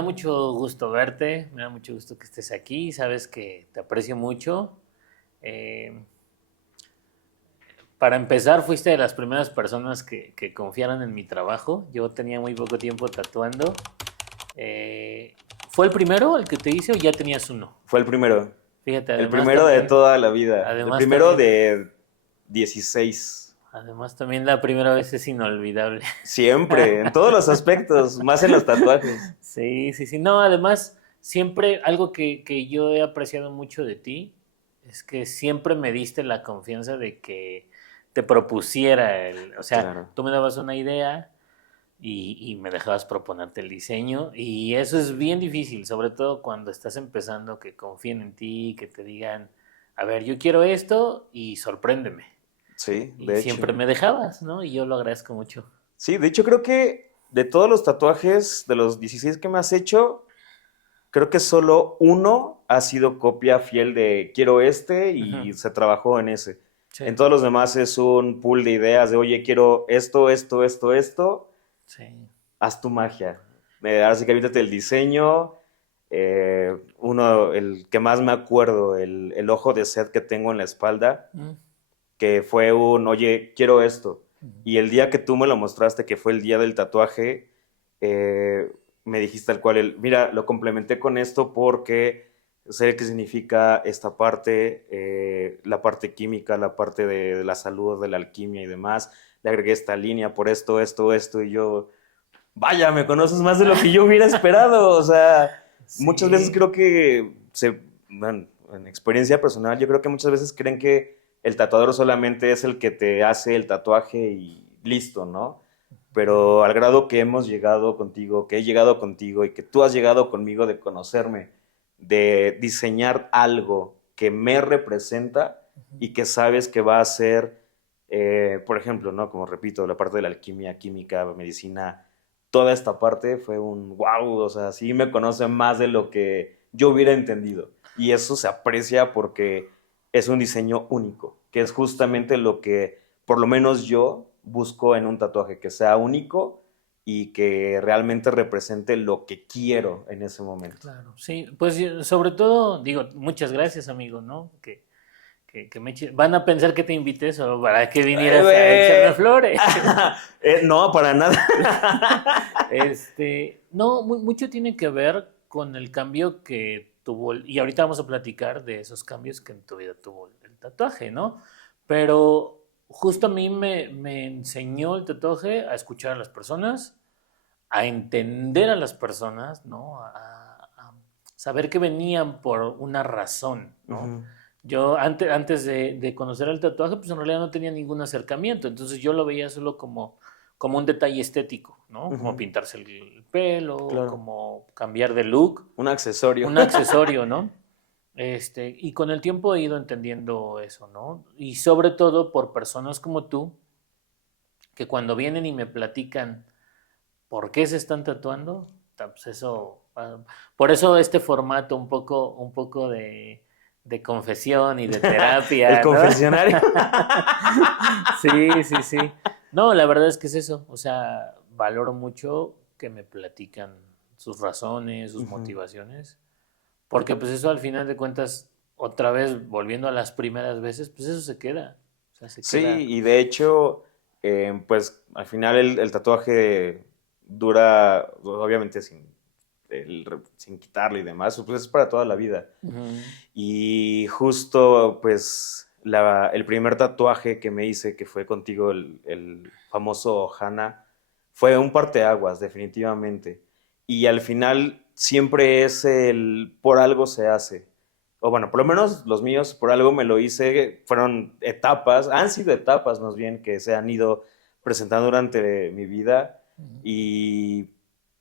da mucho gusto verte, me da mucho gusto que estés aquí, sabes que te aprecio mucho. Eh, para empezar, fuiste de las primeras personas que confiaron en mi trabajo. Yo tenía muy poco tiempo tatuando. Eh, ¿Fue el primero el que te hice o ya tenías uno? Fue el primero. Fíjate, El primero de toda la vida. El primero de 16. además también la primera vez es inolvidable. Siempre, en todos los aspectos, más en los tatuajes. Sí, sí, sí. No, además, siempre algo que yo he apreciado mucho de ti es que siempre me diste la confianza de que te propusiera o sea, Claro. tú me dabas una idea y me dejabas proponerte el diseño y eso es bien difícil, sobre todo cuando estás empezando, que confíen en ti, que te digan, a ver, yo quiero esto y sorpréndeme. Sí, Y de siempre hecho. me dejabas, ¿no? Y yo lo agradezco mucho. Sí, de hecho creo que de todos los tatuajes, de los 16 que me has hecho, creo que solo uno ha sido copia fiel de quiero este Ujú. y se trabajó en ese. Sí, En todos los demás es un pool de ideas de, oye, quiero esto, esto, esto, esto, sí. haz tu magia. Ahora sí que avítate el diseño. Uno, el que más me acuerdo, el ojo de sed que tengo en la espalda, Mm. que fue un, oye, quiero esto. Ujú. Y el día que tú me lo mostraste, que fue el día del tatuaje, me dijiste tal cual, mira, lo complementé con esto porque sé qué significa esta parte, la parte química, la parte de la salud, de la alquimia y demás. Le agregué esta línea por esto, esto, esto, y yo, vaya, me conoces más de lo que yo hubiera esperado. O sea, muchas veces Sí, creo que bueno, en experiencia personal, yo creo que muchas veces creen que el tatuador solamente es el que te hace el tatuaje y listo, ¿no? Pero al grado que hemos llegado contigo, que he llegado contigo y que tú has llegado conmigo de conocerme, de diseñar algo que me representa y que sabes que va a ser, por ejemplo, ¿no? Como repito, la parte de la alquimia, química, medicina, toda esta parte fue un wow, o sea, sí me conoce más de lo que yo hubiera entendido. Y eso se aprecia porque es un diseño único, que es justamente lo que por lo menos yo busco en un tatuaje, que sea único y que realmente represente lo que quiero en ese momento. claro. Sí, pues sobre todo, digo, muchas gracias, amigo, ¿no? Van a pensar que te invité solo para que vinieras a echarme Eh, flores. no, para nada. No, mucho tiene que ver con el cambio que tuvo, y ahorita vamos a platicar de esos cambios que en tu vida tuvo el tatuaje, ¿no? Pero justo a mí me enseñó el tatuaje a escuchar a las personas, a entender a las personas, ¿no? A saber que venían por una razón, ¿no? Ujú, Yo antes de conocer el tatuaje, pues en realidad no tenía ningún acercamiento, entonces yo lo veía solo como un detalle estético, ¿no? Como ujú, pintarse el pelo, claro. como cambiar de look, Un accesorio. un accesorio, ¿no? Y con el tiempo he ido entendiendo eso, ¿no? Y sobre todo por personas como tú, que cuando vienen y me platican por qué se están tatuando, pues eso, por eso este formato un poco de confesión y de El terapia, ¿no? confesionario. Sí, sí, sí. No, la verdad es que es eso, o sea, valoro mucho que me platican sus razones, sus Ujú. motivaciones, porque pues eso al final de cuentas, otra vez volviendo a las primeras veces, pues eso se queda, o sea, se Sí, queda. y de hecho, pues al final el tatuaje dura, obviamente sin quitarle y demás, pues es para toda la vida. Ujú. Y justo, pues, el primer tatuaje que me hice, que fue contigo, el famoso Hana, fue un parteaguas, definitivamente. Y al final siempre es el por algo se hace. O bueno, por lo menos los míos, por algo me lo hice, fueron etapas, han sido etapas más bien que se han ido presentando durante mi vida. Y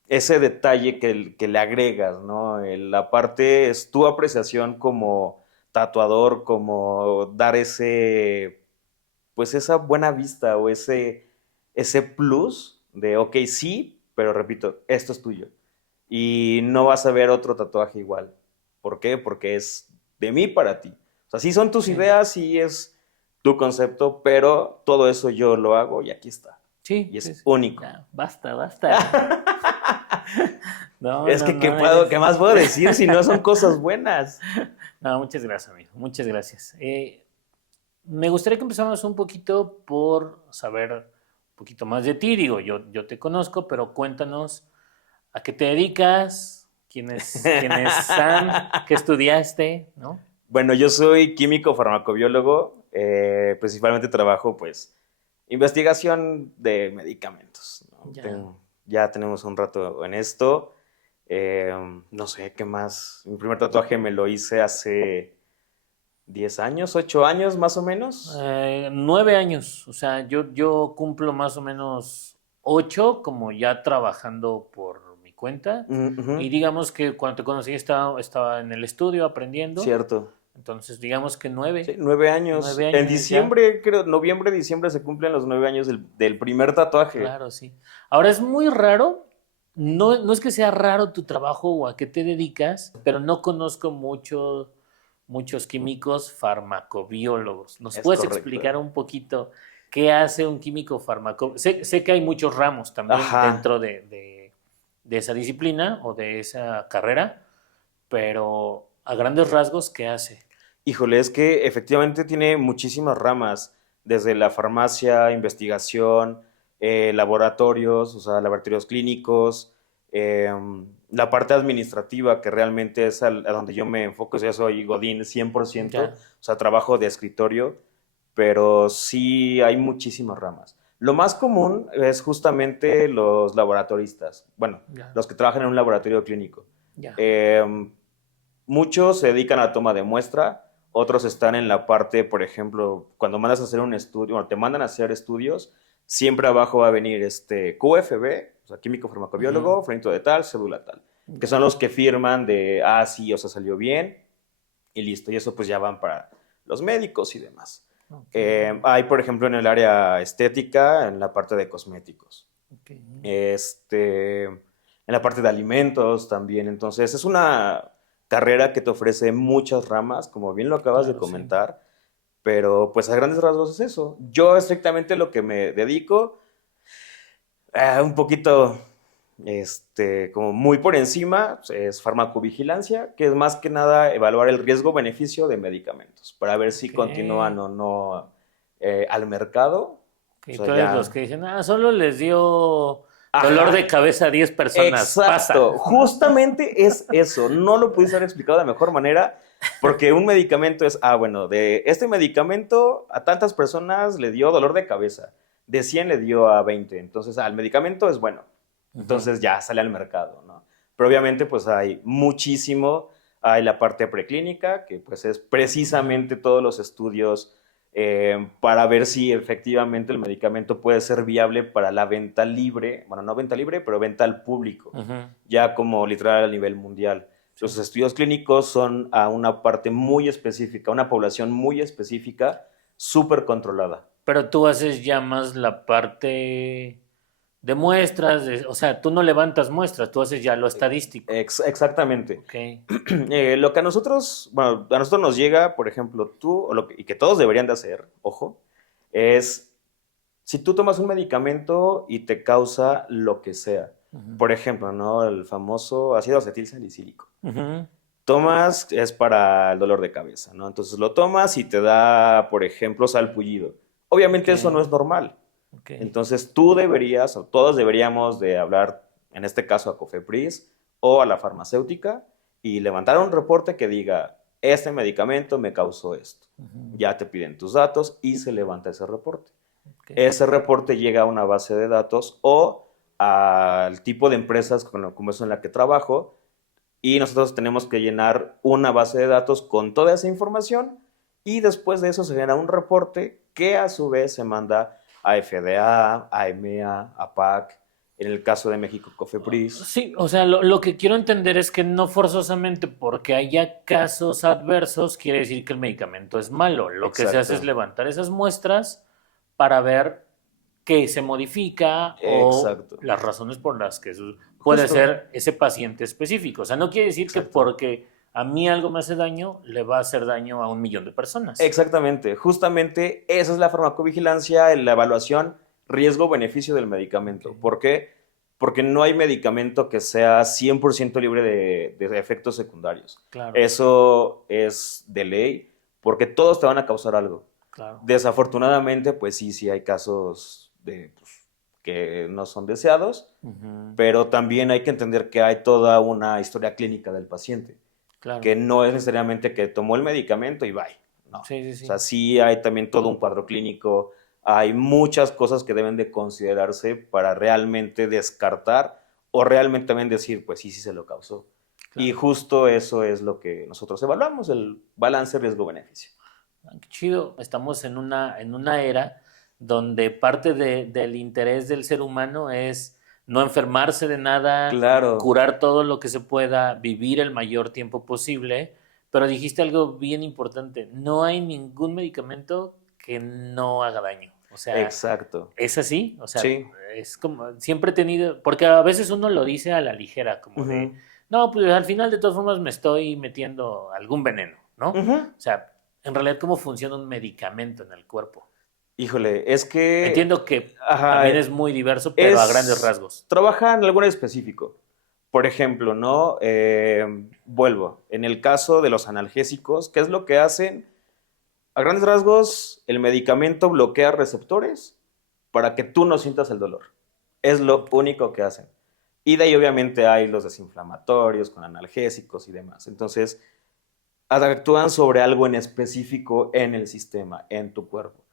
ese detalle que le agregas, ¿no? La parte es tu apreciación como tatuador, como dar ese, pues esa buena vista o ese plus de, ok, sí, pero repito, esto es tuyo. Y no vas a ver otro tatuaje igual. ¿Por qué? Porque es de mí para ti. O sea, sí son tus Sí, ideas, sí es tu concepto, pero todo eso yo lo hago y aquí está. sí, Y sí, es sí. único. Ya, basta, basta. No, Es no, que, no, eres... ¿qué más puedo decir si no son cosas buenas? No, muchas gracias, amigo. Muchas gracias. Me gustaría que empezáramos un poquito por saber un poquito más de ti. Digo, yo te conozco, pero cuéntanos a qué te dedicas, quién es Sam, qué estudiaste, ¿no? Bueno, yo soy químico farmacobiólogo, principalmente trabajo, pues, investigación de medicamentos, ¿no? Ya, Ya tenemos un rato en esto. Eh, no sé, ¿qué más? Mi primer tatuaje me lo hice hace 10 años, 8 años más o menos. 9 años, o sea, yo cumplo más o menos 8 como ya trabajando por mi cuenta. Ujú, Y digamos que cuando te conocí estaba en el estudio aprendiendo. cierto. Entonces, digamos que Sí, 9, 9 años. nueve En años ya. diciembre, creo, noviembre, diciembre se cumplen los 9 años del primer tatuaje. Claro, sí. Ahora es muy raro, no es que sea raro tu trabajo o a qué te dedicas, pero no conozco muchos químicos farmacobiólogos. ¿Nos Es puedes correcto. explicar un poquito qué hace un químico farmacobiólogo? Sé que hay muchos ramos también Ajá. dentro de esa disciplina o de esa carrera, pero a grandes rasgos, ¿qué hace? Híjole, es que efectivamente tiene muchísimas ramas, desde la farmacia, investigación, laboratorios, o sea, laboratorios clínicos, eh, la parte administrativa, que realmente es a donde yo me enfoco, yo soy Godín 100%, Ya, o sea, trabajo de escritorio, pero sí hay muchísimas ramas. Lo más común es justamente los laboratoristas, bueno, ya, los que trabajan en un laboratorio clínico. ya. Eh, Muchos se dedican a la toma de muestra, otros están en la parte, por ejemplo, cuando mandas a hacer un estudio, bueno, te mandan a hacer estudios, siempre abajo va a venir este QFB, o sea, químico Ujú. farmacobiólogo, fulanito de tal, cédula tal, que son los que firman de, ah, sí, o sea, salió bien y listo, y eso pues ya van para los médicos y demás. Ok, Hay, por ejemplo, en el área estética, en la parte de cosméticos, ok. en la parte de alimentos también. Entonces, es una carrera que te ofrece muchas ramas, como bien lo acabas de Claro, sí. comentar, pero pues a grandes rasgos es eso. Yo estrictamente lo que me dedico, un poquito, como muy por encima, es farmacovigilancia, que es más que nada evaluar el riesgo-beneficio de medicamentos, para ver si Ok. continúan o no al mercado. O Ok, sea, tú eres los ya... que dicen, solo les dio dolor de Ajá. cabeza a 10 personas, pasa, Exacto, ¿no? justamente es eso. No lo pudiste haber explicado de mejor manera, porque un medicamento es, bueno, de este medicamento a tantas personas le dio dolor de cabeza, de 100 le dio a 20, entonces el medicamento es bueno, Ujú, entonces ya sale al mercado, ¿no? Pero obviamente pues hay muchísimo, hay la parte preclínica, que pues es ujú, precisamente todos los estudios para ver si efectivamente el medicamento puede ser viable para la venta libre, bueno, no venta libre, pero venta al público, ujú, ya como literal a nivel mundial. sí. Los estudios clínicos son a una parte muy específica, una población muy específica, súper controlada. Pero tú haces ya más la parte de muestras, o sea, tú no levantas muestras, tú haces ya lo estadístico. Exactamente. Ok, Lo que a nosotros, bueno, a nosotros nos llega, por ejemplo, tú, y que todos deberían de hacer, ojo, es si tú tomas un medicamento y te causa lo que sea, ujú, por ejemplo, ¿no? El famoso ácido acetil salicílico. ujú, Tomas, es para el dolor de cabeza, ¿no? Entonces lo tomas y te da, por ejemplo, salpullido. ok, Obviamente eso no es normal. ok, Entonces tú deberías, o todos deberíamos de hablar, en este caso a Cofepris o a la farmacéutica, y levantar un reporte que diga, este medicamento me causó esto. ujú, Ya te piden tus datos y se levanta ese reporte. ok, Ese reporte llega a una base de datos o al tipo de empresas como es en la que trabajo, y nosotros tenemos que llenar una base de datos con toda esa información, y después de eso se genera un reporte que a su vez se manda a FDA, a EMEA, a PAC, en el caso de México, COFEPRIS. sí, o sea, lo que quiero entender es que no forzosamente porque haya casos adversos quiere decir que el medicamento es malo. Lo que se hace es Exacto, levantar esas muestras para ver qué se modifica o exacto. las razones por las que puede Justo, ser ese paciente específico. O sea, no quiere decir que exacto. porque a mí algo me hace daño, le va a hacer daño a 1 millón de personas. Exactamente, justamente esa es la farmacovigilancia, la evaluación riesgo-beneficio del Ok, medicamento. ¿Por qué? porque no hay medicamento que sea 100% libre de efectos secundarios. Claro, Eso es de ley, porque todos te van a causar algo. claro, Desafortunadamente, pues sí, sí hay casos pues, que no son deseados, ujú, pero también hay que entender que hay toda una historia clínica del paciente, claro. que no es necesariamente que tomó el medicamento y bye, no. Sí, sí, O sea, sí. sí hay también todo un cuadro clínico, hay muchas cosas que deben de considerarse para realmente descartar o realmente también decir, pues sí, sí se lo causó. Y Claro. justo eso es lo que nosotros evaluamos, el balance riesgo-beneficio. Ah, qué chido. Estamos en una era donde parte del interés del ser humano es no enfermarse de nada, Claro, curar todo lo que se pueda, vivir el mayor tiempo posible. Pero dijiste algo bien importante, no hay ningún medicamento que no haga daño. O sea, exacto. es así, o sea, Sí. es como, siempre he tenido, porque a veces uno lo dice a la ligera, como de, Ujú, no, pues al final de todas formas me estoy metiendo algún veneno, ¿no? ujú. O sea, en realidad, ¿cómo funciona un medicamento en el cuerpo? Híjole, es que, Entiendo que ajá, también es muy diverso, pero a grandes es, rasgos. trabaja en algo en específico. Por ejemplo, ¿no? Vuelvo, en el caso de los analgésicos, ¿qué es lo que hacen? A grandes rasgos, el medicamento bloquea receptores para que tú no sientas el dolor. Es lo único que hacen. Y de ahí obviamente hay los desinflamatorios con analgésicos y demás. Entonces, actúan sobre algo en específico en el sistema, en tu cuerpo.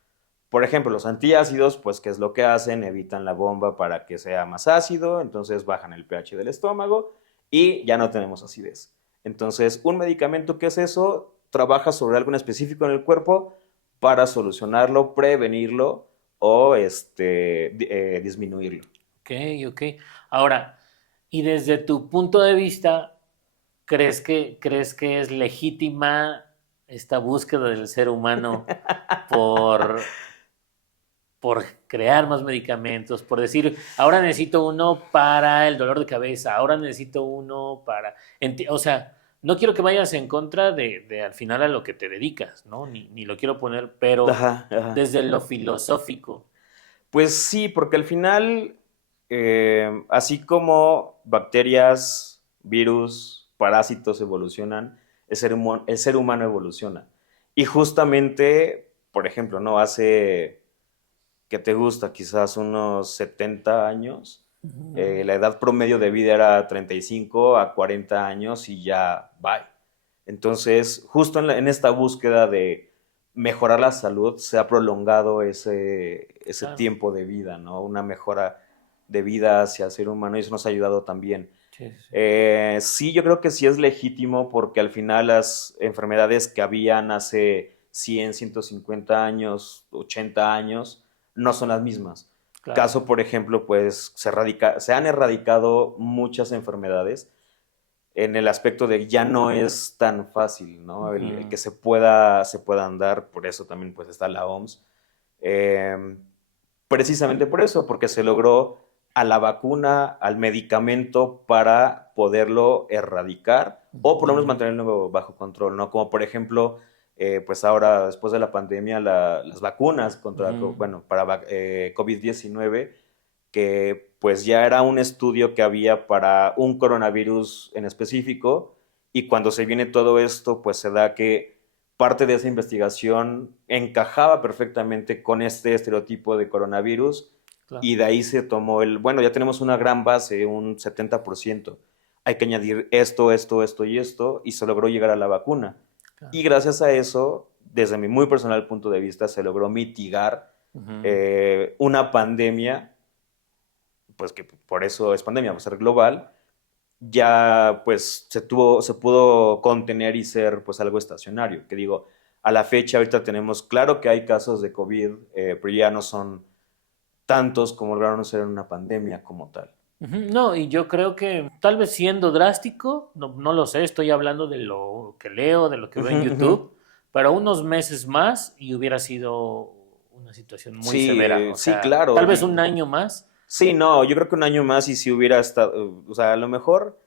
Por ejemplo, los antiácidos, pues, ¿qué es lo que hacen? Evitan la bomba para que sea más ácido, entonces bajan el pH del estómago y ya no tenemos acidez. Entonces, un medicamento que es eso, trabaja sobre algo en específico en el cuerpo para solucionarlo, prevenirlo o disminuirlo. Ok, ok. Ahora, y desde tu punto de vista, crees que es legítima esta búsqueda del ser humano por por crear más medicamentos, por decir, ahora necesito uno para el dolor de cabeza, ahora necesito uno para... O sea, no quiero que vayas en contra de al final a lo que te dedicas, ¿no? Ni lo quiero poner, pero Ajá, ajá. desde lo filosófico. Pues sí, porque al final, así como bacterias, virus, parásitos evolucionan, el ser humano evoluciona. Y justamente, por ejemplo, ¿no? Hace, ¿qué te gusta? Quizás unos 70 años, Ujú, la edad promedio de vida era 35 a 40 años y ya, bye. Entonces, justo en esta búsqueda de mejorar la salud, se ha prolongado ese claro, tiempo de vida, ¿no? Una mejora de vida hacia el ser humano y eso nos ha ayudado también. sí, sí, sí. Sí, yo creo que sí es legítimo porque al final las enfermedades que habían hace 100, 150 años, 80 años, no son las mismas. Claro. Caso, por ejemplo, pues se han erradicado muchas enfermedades en el aspecto de ya no es tan fácil, ¿no? El Ujú, que se pueda andar, por eso también pues está la OMS. Eh, Precisamente por eso, porque se logró a la vacuna, al medicamento para poderlo erradicar o por lo menos ujú, mantenerlo bajo control, ¿no? Como por ejemplo, pues ahora después de la pandemia, las vacunas contra, ujú, bueno, para COVID-19 que pues ya era un estudio que había para un coronavirus en específico y cuando se viene todo esto pues se da que parte de esa investigación encajaba perfectamente con este estereotipo de coronavirus claro, y de ahí se tomó bueno, ya tenemos una gran base, un 70%, hay que añadir esto, esto, esto y esto y se logró llegar a la vacuna. claro. Y gracias a eso, desde mi muy personal punto de vista, se logró mitigar Ujú, una pandemia pues que por eso es pandemia, va a ser global, ya pues se pudo contener y ser pues algo estacionario, que digo, a la fecha ahorita tenemos, claro que hay casos de COVID, pero ya no son tantos como lograron ser en una pandemia como tal. ujú. No, y yo creo que tal vez siendo drástico, no, no lo sé, estoy hablando de lo que leo, de lo que veo Ujú, en ujú. YouTube, pero unos meses más y hubiera sido una situación muy severa. Sí, O sí, sea, claro. tal vez un año más. Sí, no, yo creo que un año más y si hubiera estado, o sea, a lo mejor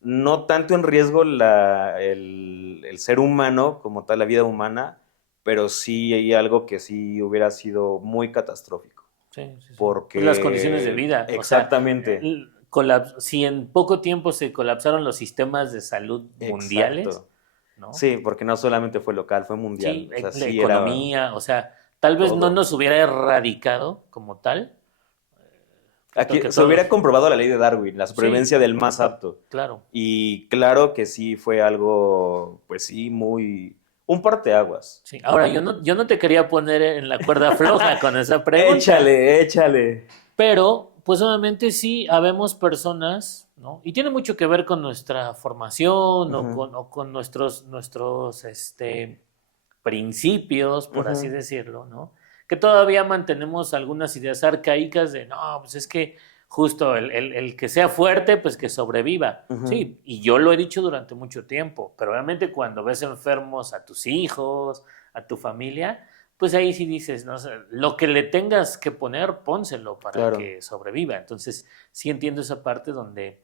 no tanto en riesgo el ser humano como tal, la vida humana, pero sí hay algo que sí hubiera sido muy catastrófico. Sí, sí, sí. Pues las condiciones de porque vida. O sea, exactamente, si en poco tiempo se colapsaron los sistemas de salud mundiales, exacto. ¿no? Sí, porque no solamente fue local, fue mundial. Sí, O sea, la sí era economía, o sea, tal vez no todo. nos hubiera erradicado como tal. Creo Aquí que se hubiera todos, comprobado la ley de Darwin, la sí, supervivencia del más apto. claro. Y claro que sí fue algo, pues sí, muy... Un parteaguas. Sí. Ahora, yo no te quería poner en la cuerda floja con esa pregunta, Échale, échale. pero pues obviamente sí habemos personas, ¿no? Y tiene mucho que ver con nuestra formación Ujú, o con nuestros principios, por así ujú, decirlo, ¿no? Que todavía mantenemos algunas ideas arcaicas de, no, pues es que justo el que sea fuerte, pues que sobreviva. ujú. Sí, y yo lo he dicho durante mucho tiempo, pero obviamente cuando ves enfermos a tus hijos, a tu familia, pues ahí sí dices, no sé, lo que le tengas que poner, pónselo para Claro, que sobreviva. Entonces, sí entiendo esa parte donde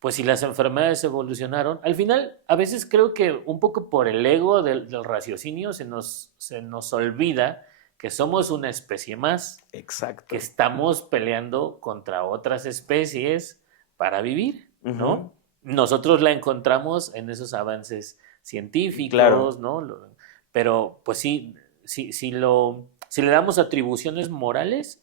pues si las enfermedades evolucionaron, al final a veces creo que un poco por el ego del raciocinio se nos olvida que somos una especie más, que exacto. estamos peleando contra otras especies para vivir, Ujú, ¿no? Nosotros la encontramos en esos avances científicos, claro. ¿no? Pero pues sí, si le damos atribuciones morales,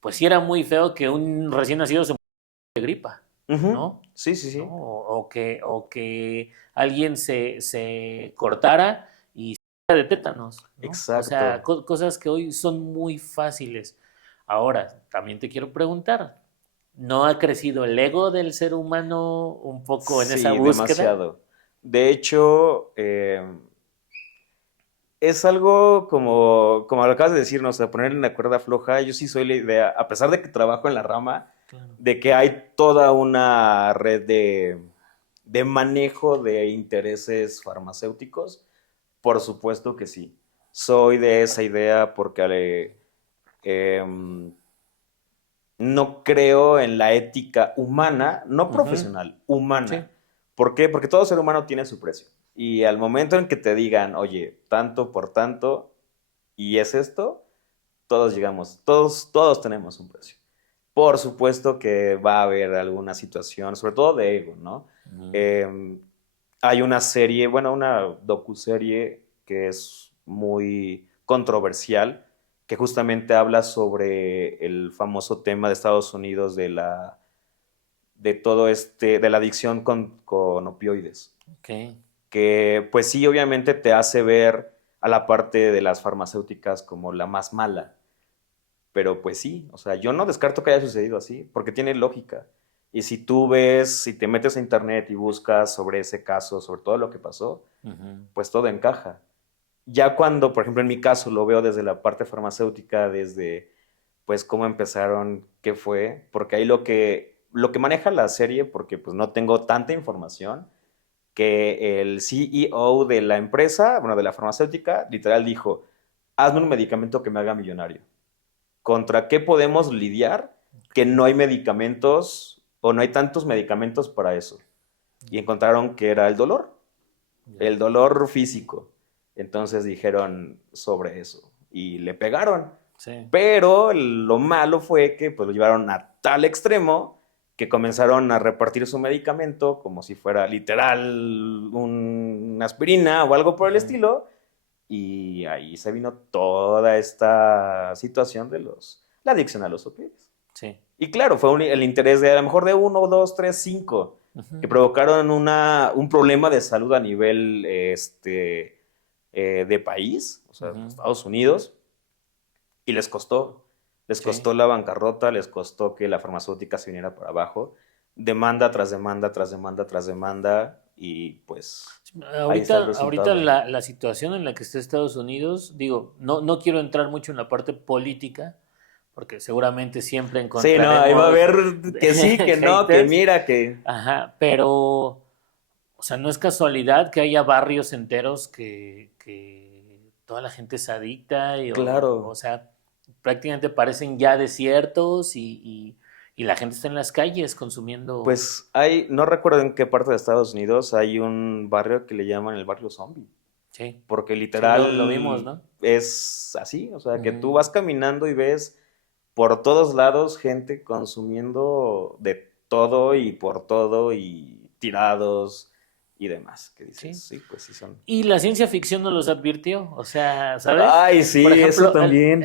pues sí era muy feo que un recién nacido se muriera de gripa, Ujú, ¿no? sí, sí, ¿No? sí. O que alguien se cortara y se muriera de tétanos, ¿no? O sea, Exacto. cosas que hoy son muy fáciles. Ahora, también te quiero preguntar, ¿no ha crecido el ego del ser humano un poco en esa Sí, búsqueda? demasiado. De hecho, es algo como lo acabas de decir, ¿no? O sea, poner en la cuerda floja, yo sí soy la idea, a pesar de que trabajo en la rama, Claro. de que hay toda una red de manejo de intereses farmacéuticos, por supuesto que sí. Soy de esa idea porque no creo en la ética humana, no Ujú. profesional, Sí. humana. ¿Por qué? Porque todo ser humano tiene su precio. Y al momento en que te digan, oye, tanto por tanto, y es esto, todos llegamos, todos tenemos un precio. Por supuesto que va a haber alguna situación, sobre todo de ego, ¿no? Ujú. Eh, Hay una serie, bueno, una docuserie que es muy controversial, que justamente habla sobre el famoso tema de Estados Unidos de todo de la adicción con opioides. Ok. Que pues sí, obviamente te hace ver a la parte de las farmacéuticas como la más mala. Pero pues sí, o sea, yo no descarto que haya sucedido así, porque tiene lógica. Y si tú ves, si te metes a internet y buscas sobre ese caso, sobre todo lo que pasó, Ujú. pues todo encaja. Ya cuando, por ejemplo, en mi caso lo veo desde la parte farmacéutica, desde pues cómo empezaron, qué fue, porque ahí lo que maneja la serie, porque pues no tengo tanta información, que el CEO de la empresa, bueno, de la farmacéutica, literal dijo, hazme un medicamento que me haga millonario. ¿Contra qué podemos lidiar? Que no hay medicamentos o no hay tantos medicamentos para eso. Y encontraron que era Ya. el dolor físico. Entonces dijeron sobre eso y le pegaron. Sí. Pero lo malo fue que pues, lo llevaron a tal extremo que comenzaron a repartir su medicamento como si fuera literal una aspirina o algo por el Ujú. estilo. Y ahí se vino toda esta situación de la adicción a los opioides. Sí. Y claro, fue el interés de a lo mejor de uno, dos, tres, cinco, que Ujú. provocaron un problema de salud a nivel de país, o sea, Ujú. Estados Unidos, y les Sí. costó la bancarrota, les costó que la farmacéutica se viniera para abajo, demanda tras demanda, tras demanda, tras demanda, y pues ahí está el Ahorita resultado. la situación en la que está Estados Unidos, digo, no quiero entrar mucho en la parte política, porque seguramente siempre Sí, no, ahí va a encontraremos haber que sí, que no, que haters, mira, que... ajá, pero, o sea, no es casualidad que haya barrios enteros que toda la gente es adicta, o Claro, sea, prácticamente parecen ya desiertos y la gente está en las calles consumiendo, pues no recuerdo en qué parte de Estados Unidos hay un barrio que le llaman el barrio zombie, sí, porque sí, lo vimos, literal ¿no? es así, o sea, que tú Ujú. vas caminando y ves, por todos lados gente consumiendo de todo y por todo y tirados y demás. ¿Qué dices? Sí. Sí, pues sí son. Y la ciencia ficción nos los advirtió, o sea, ¿sabes? Ay, Por sí, eso ejemplo, también.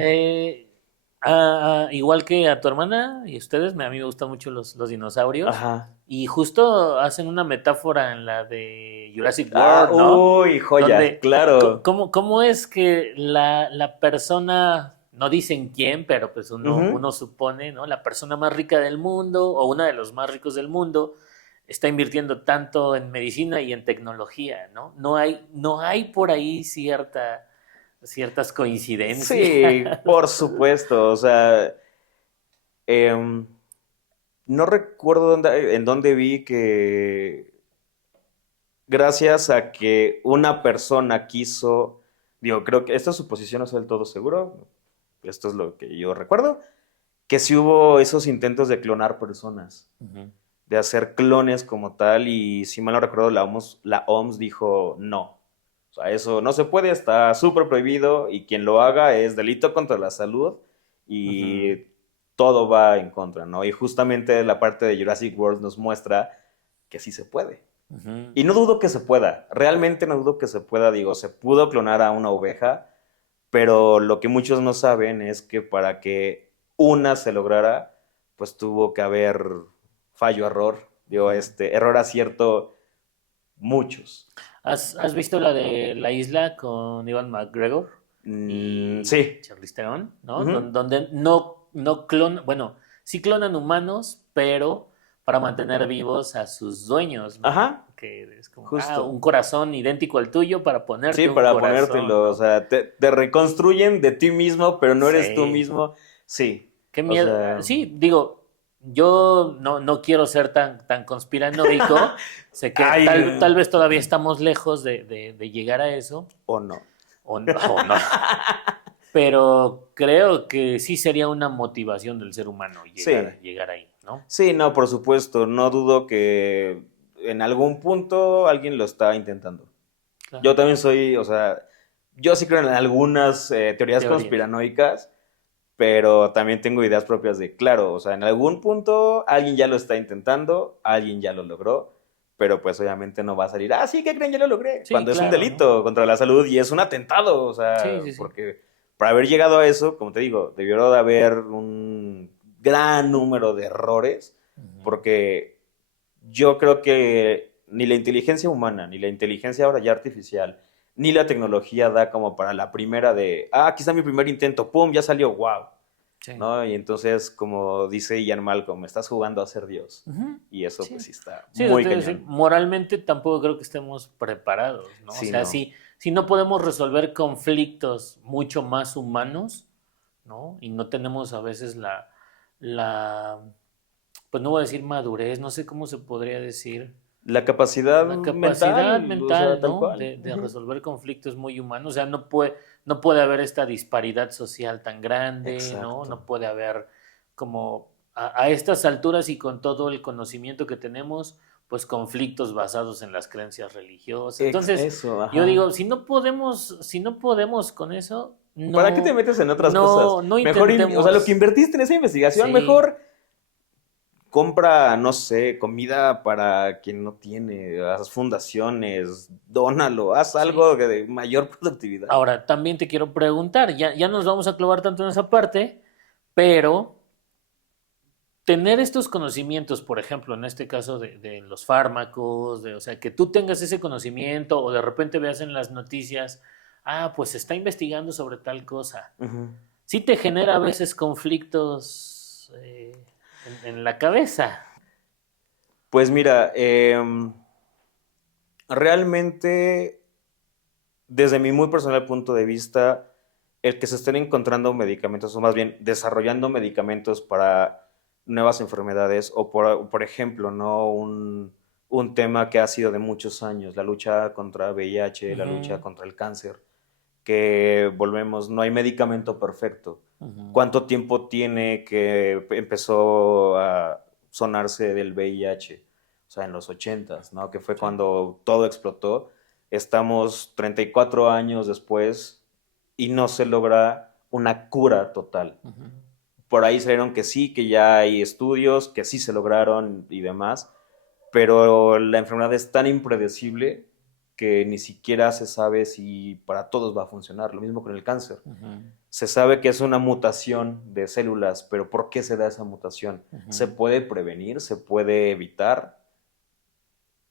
igual que a tu hermana y ustedes, a mí me gustan mucho los dinosaurios. Ajá. Y justo hacen una metáfora en la de Jurassic Ah, World, ¿no? uy, joya, Donde, claro. ¿cómo es que la persona, no dicen quién, pero pues Ujú. uno supone, ¿no? La persona más rica del mundo o una de los más ricos del mundo está invirtiendo tanto en medicina y en tecnología, ¿no? No hay por ahí ciertas coincidencias. Sí, por supuesto. O sea, em, no recuerdo en dónde vi que gracias a que una persona quiso, digo, creo que esta suposición no es del todo seguro, esto es lo que yo recuerdo, que sí hubo esos intentos de clonar personas, Ujú, de hacer clones como tal, y si mal no recuerdo, la OMS dijo no. O sea, eso no se puede, está súper prohibido, y quien lo haga es delito contra la salud, ujú, y todo va en contra, ¿no? Y justamente la parte de Jurassic World nos muestra que sí se puede. ujú. Y no dudo que se pueda, realmente no dudo que se pueda, digo, se pudo clonar a una oveja, pero lo que muchos no saben es que para que una se lograra, pues tuvo que haber fallo, error, digo, Ujú. error, acierto, muchos. ¿Has visto la de La Isla con Ivan McGregor y Sí. Charlize Theron, ¿no? Ujú. Donde no clonan, bueno, sí clonan humanos, pero para mantener vivos a sus dueños, ¿no? Ajá, Que es como, justo. un corazón idéntico al tuyo para Sí, ponerte un para corazón, ponértelo, o ¿no? sea, te reconstruyen de ti mismo, pero no eres tú Sí. mismo. Sí, Qué o miedo. sea... Sí, digo, yo no quiero ser tan conspiranoico. Sé que Ay, tal vez todavía estamos lejos de llegar a eso, o no. o no. Pero creo que sí sería una motivación del ser humano Sí, llegar ahí, ¿no? sí, no, por supuesto. No dudo que en algún punto alguien lo está intentando. Claro. Yo también soy, o sea, yo sí creo en algunas teorías Teorías. conspiranoicas, pero también tengo ideas propias de, claro, o sea, en algún punto alguien ya lo está intentando, alguien ya lo logró, pero pues obviamente no va a salir, ah, sí, ¿qué creen? Ya lo logré, Sí, cuando es un claro, ¿no? delito contra la salud y es un atentado, o Sí, sea, sí, sí. porque para haber llegado a eso, como te digo, debió de haber un gran número de errores, Ujú. porque yo creo que ni la inteligencia humana, ni la inteligencia ahora ya artificial, ni la tecnología da como para la primera de, ah, aquí está mi primer intento, pum, ya salió, wow, Sí. ¿no? Y entonces, como dice Ian Malcolm, estás jugando a ser Dios. Ujú. Y eso pues Sí. sí está Sí, te muy voy a decir, cañón. moralmente tampoco creo que estemos preparados, ¿no? O Sí, sea, no. si no podemos resolver conflictos mucho más humanos, ¿no? Y no tenemos a veces la, pues no voy a decir madurez, no sé cómo se podría decir, La capacidad la capacidad mental, o sea, mental, tal ¿no? cual. De Ujú. resolver conflictos muy humanos. O sea, no puede haber esta disparidad social tan grande, ¿no? Exacto. No puede haber como a estas alturas y con todo el conocimiento que tenemos, pues conflictos basados en las creencias religiosas. Entonces, Eso, yo ajá. digo, si no podemos con eso, ¿Para qué te no, metes en otras cosas? no Mejor, o sea, lo que intentemos. invertiste en esa investigación, Sí, mejor compra, no sé, comida para quien no tiene, haz fundaciones, dónalo, haz sí. algo de mayor productividad. Ahora, también te quiero preguntar, ya nos vamos a clavar tanto en esa parte, pero tener estos conocimientos, por ejemplo, en este caso de los fármacos, o sea, que tú tengas ese conocimiento o de repente veas en las noticias, pues se está investigando sobre tal cosa. Ujú. Sí te genera a veces conflictos en la cabeza. Pues mira, realmente, desde mi muy personal punto de vista, el que se estén encontrando medicamentos, o más bien desarrollando medicamentos para nuevas enfermedades, o por ejemplo, ¿no? Un tema que ha sido de muchos años, la lucha contra VIH, la lucha Ujú, contra el cáncer, que volvemos, no hay medicamento perfecto. ujú, ¿Cuánto tiempo tiene que empezó a sonarse del VIH? O sea, en los 80s, ¿no? Que fue sí, cuando todo explotó. Estamos 34 años después y no se logra una cura total. ujú. por ahí salieron que sí, que ya hay estudios, que sí se lograron y demás, pero la enfermedad es tan impredecible que ni siquiera se sabe si para todos va a funcionar. Lo mismo con el cáncer. Ujú, Se sabe que es una mutación de células, pero ¿por qué se da esa mutación? ¿Se ujú. puede prevenir? ¿Se puede evitar?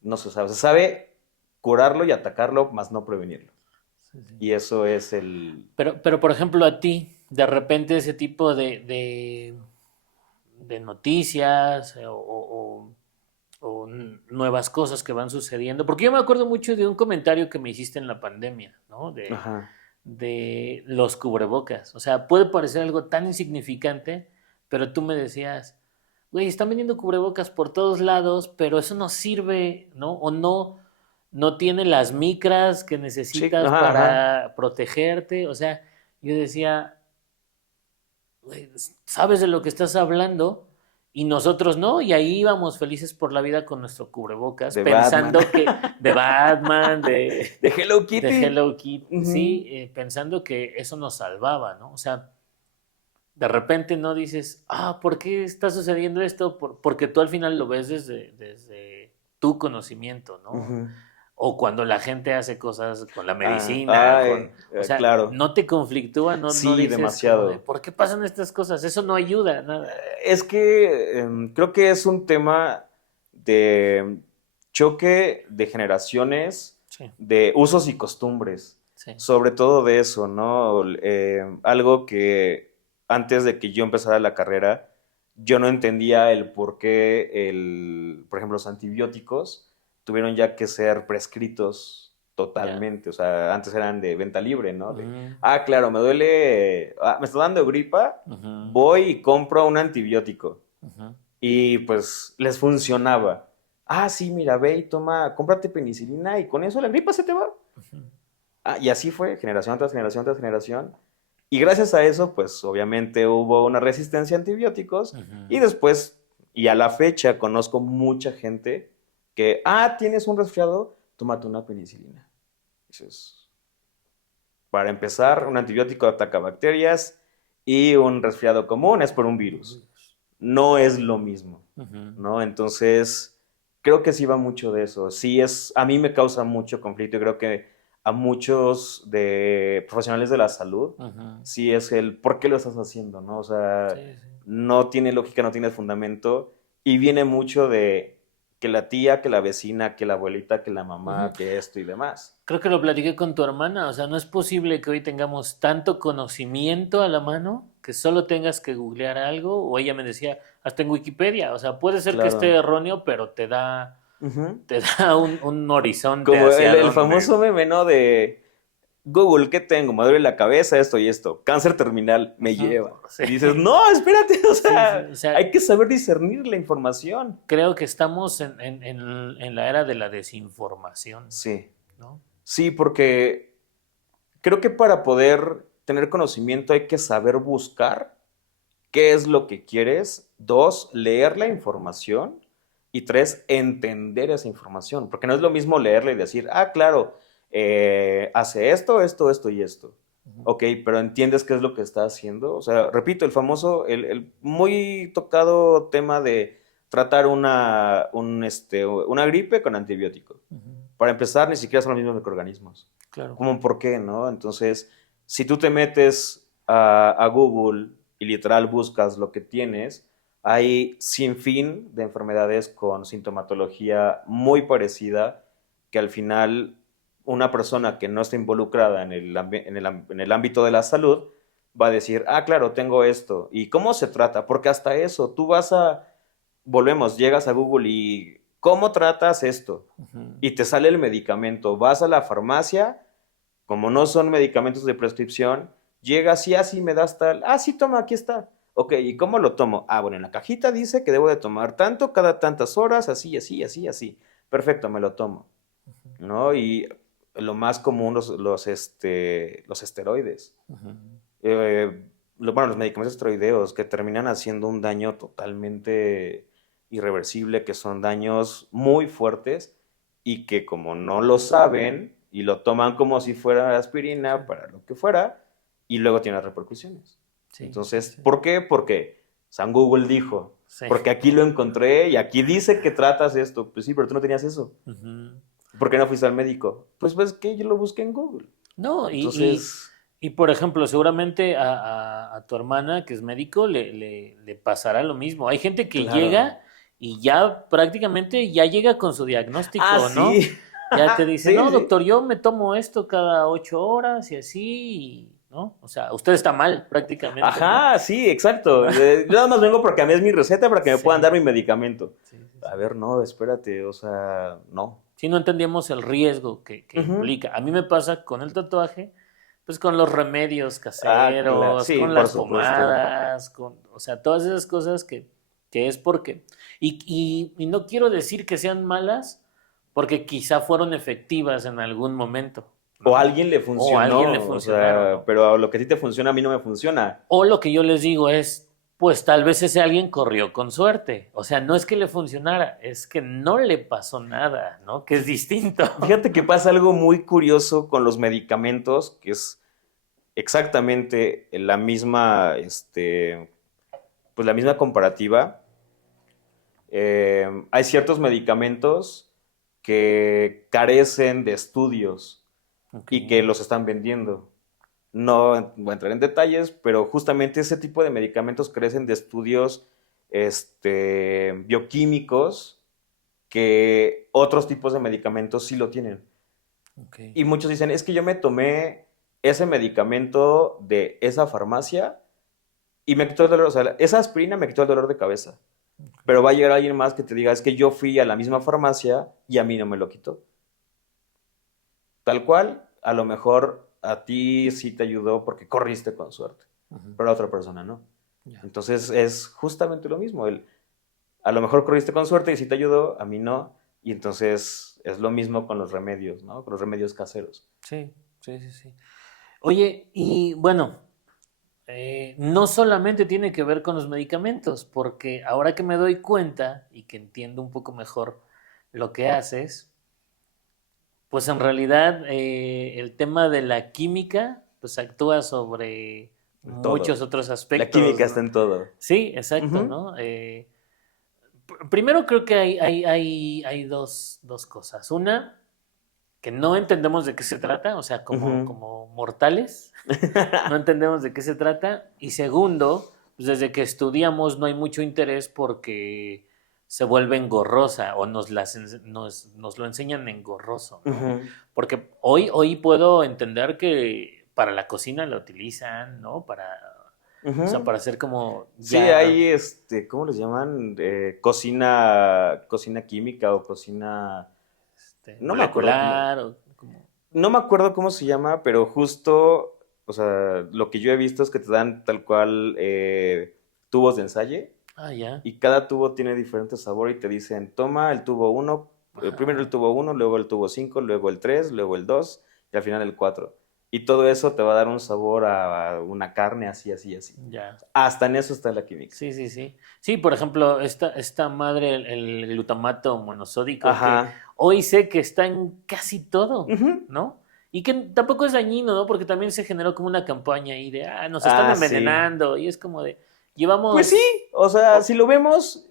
No se sabe. Se sabe curarlo y atacarlo, más no prevenirlo. Sí, sí. Y eso es el... Pero, por ejemplo, a ti, de repente ese tipo de noticias o nuevas cosas que van sucediendo, porque yo me acuerdo mucho de un comentario que me hiciste en la pandemia, ¿no? Ajá. De los cubrebocas. O sea, puede parecer algo tan insignificante, pero tú me decías, güey, están vendiendo cubrebocas por todos lados, pero eso no sirve, ¿no? O no tiene las micras que Sí, necesitas ajá, ajá. para protegerte. O sea, yo decía, güey, sabes de lo que estás hablando y nosotros no, y ahí íbamos felices por la vida con nuestro cubrebocas, De Batman. pensando que de Batman, De Hello de Kitty. Hello Kitty, Ujú. sí, pensando que eso nos salvaba, ¿no? O sea, de repente no dices, ¿por qué está sucediendo esto? Porque tú al final lo ves desde tu conocimiento, ¿no? Ujú. O cuando la gente hace cosas con la Ah, medicina, ay, o sea, claro. no te conflictúa, no Sí, dices como de, demasiado. ¿por qué pasan estas cosas? Eso no ayuda, nada. Es que creo que es un tema de choque de generaciones, Sí, de usos y costumbres, sí, sobre todo de eso, ¿no? Algo que antes de que yo empezara la carrera, yo no entendía el por qué, por ejemplo, los antibióticos tuvieron ya que ser prescritos ya. totalmente, o sea, antes eran de venta libre, ¿no? Ujú, Claro, me duele, me está dando gripa, ujú, voy y compro un antibiótico. ujú, Y pues les funcionaba. Sí, mira, ve y toma, cómprate penicilina y con eso la gripa se te va. ujú, Y así fue, generación tras generación tras generación. Y gracias a eso, pues obviamente hubo una resistencia a antibióticos y ujú. después, y a la fecha, conozco mucha gente que, tienes un resfriado, tómate una penicilina. Dices, para empezar, un antibiótico ataca bacterias y un resfriado común es por un virus. No es lo mismo, Ujú, ¿no? Entonces, creo que sí va mucho de eso. Sí es, a mí me causa mucho conflicto y creo que a muchos de profesionales de la salud, ujú. sí es el ¿por qué lo estás haciendo? ¿No? O sea, Sí, sí. no tiene lógica, no tiene fundamento y viene mucho de que la tía, que la vecina, que la abuelita, que la Ujú. mamá, que esto y demás. Creo que lo platiqué con tu hermana, o sea, no es posible que hoy tengamos tanto conocimiento a la mano que solo tengas que googlear algo, o ella me decía, hasta en Wikipedia, o sea, puede ser que esté Claro. erróneo, pero Ujú. te da un horizonte Como hacia el dónde. famoso meme, ¿no? De Google, ¿qué tengo? Me duele la cabeza, esto y esto. Cáncer terminal, me Ujú, lleva. sí, Y dices, no, espérate, o sí, sí, sea, o sea, hay que saber discernir la información. creo que estamos en la era de la desinformación, Sí, ¿no? sí, porque creo que para poder tener conocimiento hay que saber buscar qué es lo que quieres. Dos, leer la información. Y tres, entender esa información. Porque no es lo mismo leerla y decir, claro, hace esto, esto, esto y esto. Ujú, Ok, pero ¿entiendes qué es lo que está haciendo? O sea, repito, el famoso, el muy tocado tema de tratar una gripe con antibiótico. ujú, Para empezar, ni siquiera son los mismos microorganismos. claro. ¿Cómo por qué, no? Entonces, si tú te metes a Google y literal buscas lo que tienes, hay sin fin de enfermedades con sintomatología muy parecida que al final una persona que no está involucrada en el ámbito de la salud va a decir, claro, tengo esto. ¿Y cómo se trata? Porque hasta eso, volvemos, llegas a Google y ¿cómo tratas esto? Ujú, Y te sale el medicamento. Vas a la farmacia, como no son medicamentos de prescripción, llegas y así me das tal. Sí, toma, aquí está. Ok, ¿y cómo lo tomo? Bueno, en la cajita dice que debo de tomar tanto cada tantas horas, así, así, así, así. Perfecto, me lo tomo, ¿no? Y lo más común, los esteroides. ujú. Eh, bueno, los medicamentos esteroideos que terminan haciendo un daño totalmente irreversible, que son daños muy fuertes y que como no lo saben y lo toman como si fuera Sí. aspirina para lo que fuera, y luego tiene repercusiones. Sí, Entonces, sí, ¿por qué? Porque San Google dijo, sí. porque aquí lo encontré y aquí dice que tratas esto. Pues sí, pero tú no tenías eso. Ujú. ¿Por qué no fuiste al médico? Pues ves que yo lo busqué en Google. No, Entonces, y, por ejemplo, seguramente a tu hermana, que es médico, le pasará lo mismo. Hay gente que claro. llega y ya prácticamente ya llega con su Ah, diagnóstico, ¿no? sí. Ya te dice, Sí, no, sí. doctor, yo me tomo esto cada 8 horas y así, ¿no? O sea, usted está mal prácticamente, ¿no? Ajá, sí, exacto. Yo nada más vengo porque a mí es mi receta para que me puedan dar Sí, mi medicamento. sí, sí, A sí. ver, no, espérate, o sea, no. Sí, no entendíamos el riesgo que Ujú. implica. A mí me pasa con el tatuaje, pues con los remedios Ah, claro, caseros, sí, con por las supuesto. pomadas, o sea, todas esas cosas que es porque, y no quiero decir que sean malas, porque quizá fueron efectivas en algún momento, O a ¿no? alguien le O a alguien le funcionó, o funcionaron, sea, ¿no? pero a lo que a ti te funciona, a mí no me funciona. O lo que yo les digo es, pues tal vez ese alguien corrió con suerte. O sea, no es que le funcionara, es que no le pasó nada, ¿no? Que es distinto. Fíjate que pasa algo muy curioso con los medicamentos, que es exactamente la misma, pues la misma comparativa. Hay ciertos medicamentos que carecen de estudios Ok, y que los están vendiendo. No voy a entrar en detalles, pero justamente ese tipo de medicamentos carecen de estudios bioquímicos que otros tipos de medicamentos sí lo tienen. ok. Y muchos dicen, es que yo me tomé ese medicamento de esa farmacia y me quitó el dolor, o sea, esa aspirina me quitó el dolor de cabeza. Pero va a llegar alguien más que te diga, es que yo fui a la misma farmacia y a mí no me lo quitó. Tal cual, a lo mejor a ti sí te ayudó porque corriste con suerte, Ujú, pero a otra persona no. ya. Entonces es justamente lo mismo. A lo mejor corriste con suerte y sí te ayudó, a mí no. Y entonces es lo mismo con los remedios, ¿no? Con los remedios caseros. Sí, sí, sí, sí. Oye, y bueno, no solamente tiene que ver con los medicamentos, porque ahora que me doy cuenta y que entiendo un poco mejor lo que haces, pues en realidad el tema de la química, pues actúa sobre En muchos todo. otros La aspectos, química está ¿no? en todo. Sí, exacto, Ujú, ¿no? Primero creo que hay dos cosas. Una, que no entendemos de qué se trata, o sea, como, ujú. como mortales, no entendemos de qué se trata. Y segundo, pues desde que estudiamos no hay mucho interés porque se vuelve engorrosa o nos lo enseñan engorroso, ¿no? Ujú, Porque hoy puedo entender que para la cocina la utilizan, ¿no? O sea, ujú. para hacer como Sí, ya hay ¿cómo les llaman? Cocina química o cocina. No me acuerdo cómo. molecular o como... No me acuerdo cómo se llama, pero justo, o sea, lo que yo he visto es que te dan tal cual tubos de ensayo Ah, ya. y cada tubo tiene diferente sabor y te dicen, toma el tubo uno, primero el Ajá. tubo uno, luego el tubo 5, luego el 3, luego el 2 y al final el 4. Y todo eso te va a dar un sabor a una carne así, así, así. Ya. Hasta en eso está la química. Sí, sí, sí. Sí, por ejemplo, esta madre, el glutamato monosódico, que Ajá. hoy sé que está en casi todo, Ujú. ¿no? Y que tampoco es dañino, ¿no? Porque también se generó como una campaña ahí de, nos están Ah, sí. envenenando. Y es como de, Pues sí, llevamos... o sea, oh, si lo vemos,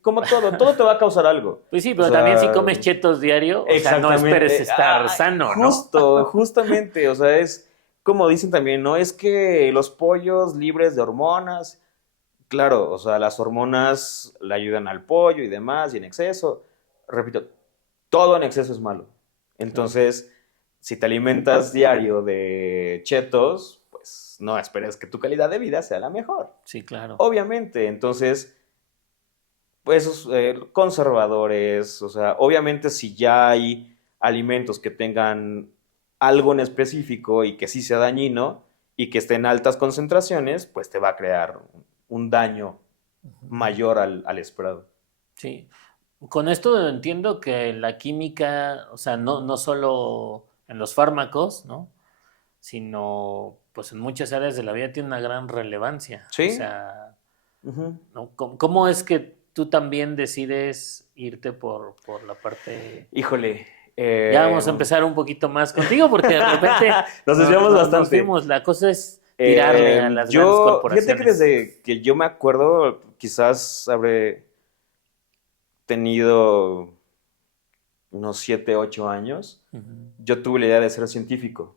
como todo te va a causar algo. pues sí, O pero también si sea, comes chetos diario, o sea, no esperes exactamente. estar sano, ¿no? Justamente, o sea, es como dicen también, ¿no? Es que los pollos libres de hormonas, claro, o sea, las hormonas le ayudan al pollo y demás, y en exceso, repito, todo en exceso es malo. Claro. Entonces, si te alimentas diario de chetos, pues no esperes que tu calidad de vida sea la mejor. Sí, claro. Obviamente, entonces, pues esos conservadores, o sea, obviamente si ya hay alimentos que tengan algo en específico y que sí sea dañino y que esté en altas concentraciones, pues te va a crear un daño Ujú. mayor al esperado. Sí. Con esto entiendo que la química, o sea, no solo en los fármacos, ¿no? Sino pues en muchas áreas de la vida tiene una gran relevancia. O ¿Sí? sea, Ujú. ¿no? ¿Cómo es que tú también decides irte por la parte... Híjole. Ya vamos a empezar un poquito más contigo porque de repente Nos desviamos nos bastante. fuimos. La cosa es tirarle a las grandes Fíjate que corporaciones. desde que yo me acuerdo, quizás habré tenido unos 7, 8 años, Ujú. yo tuve la idea de ser científico.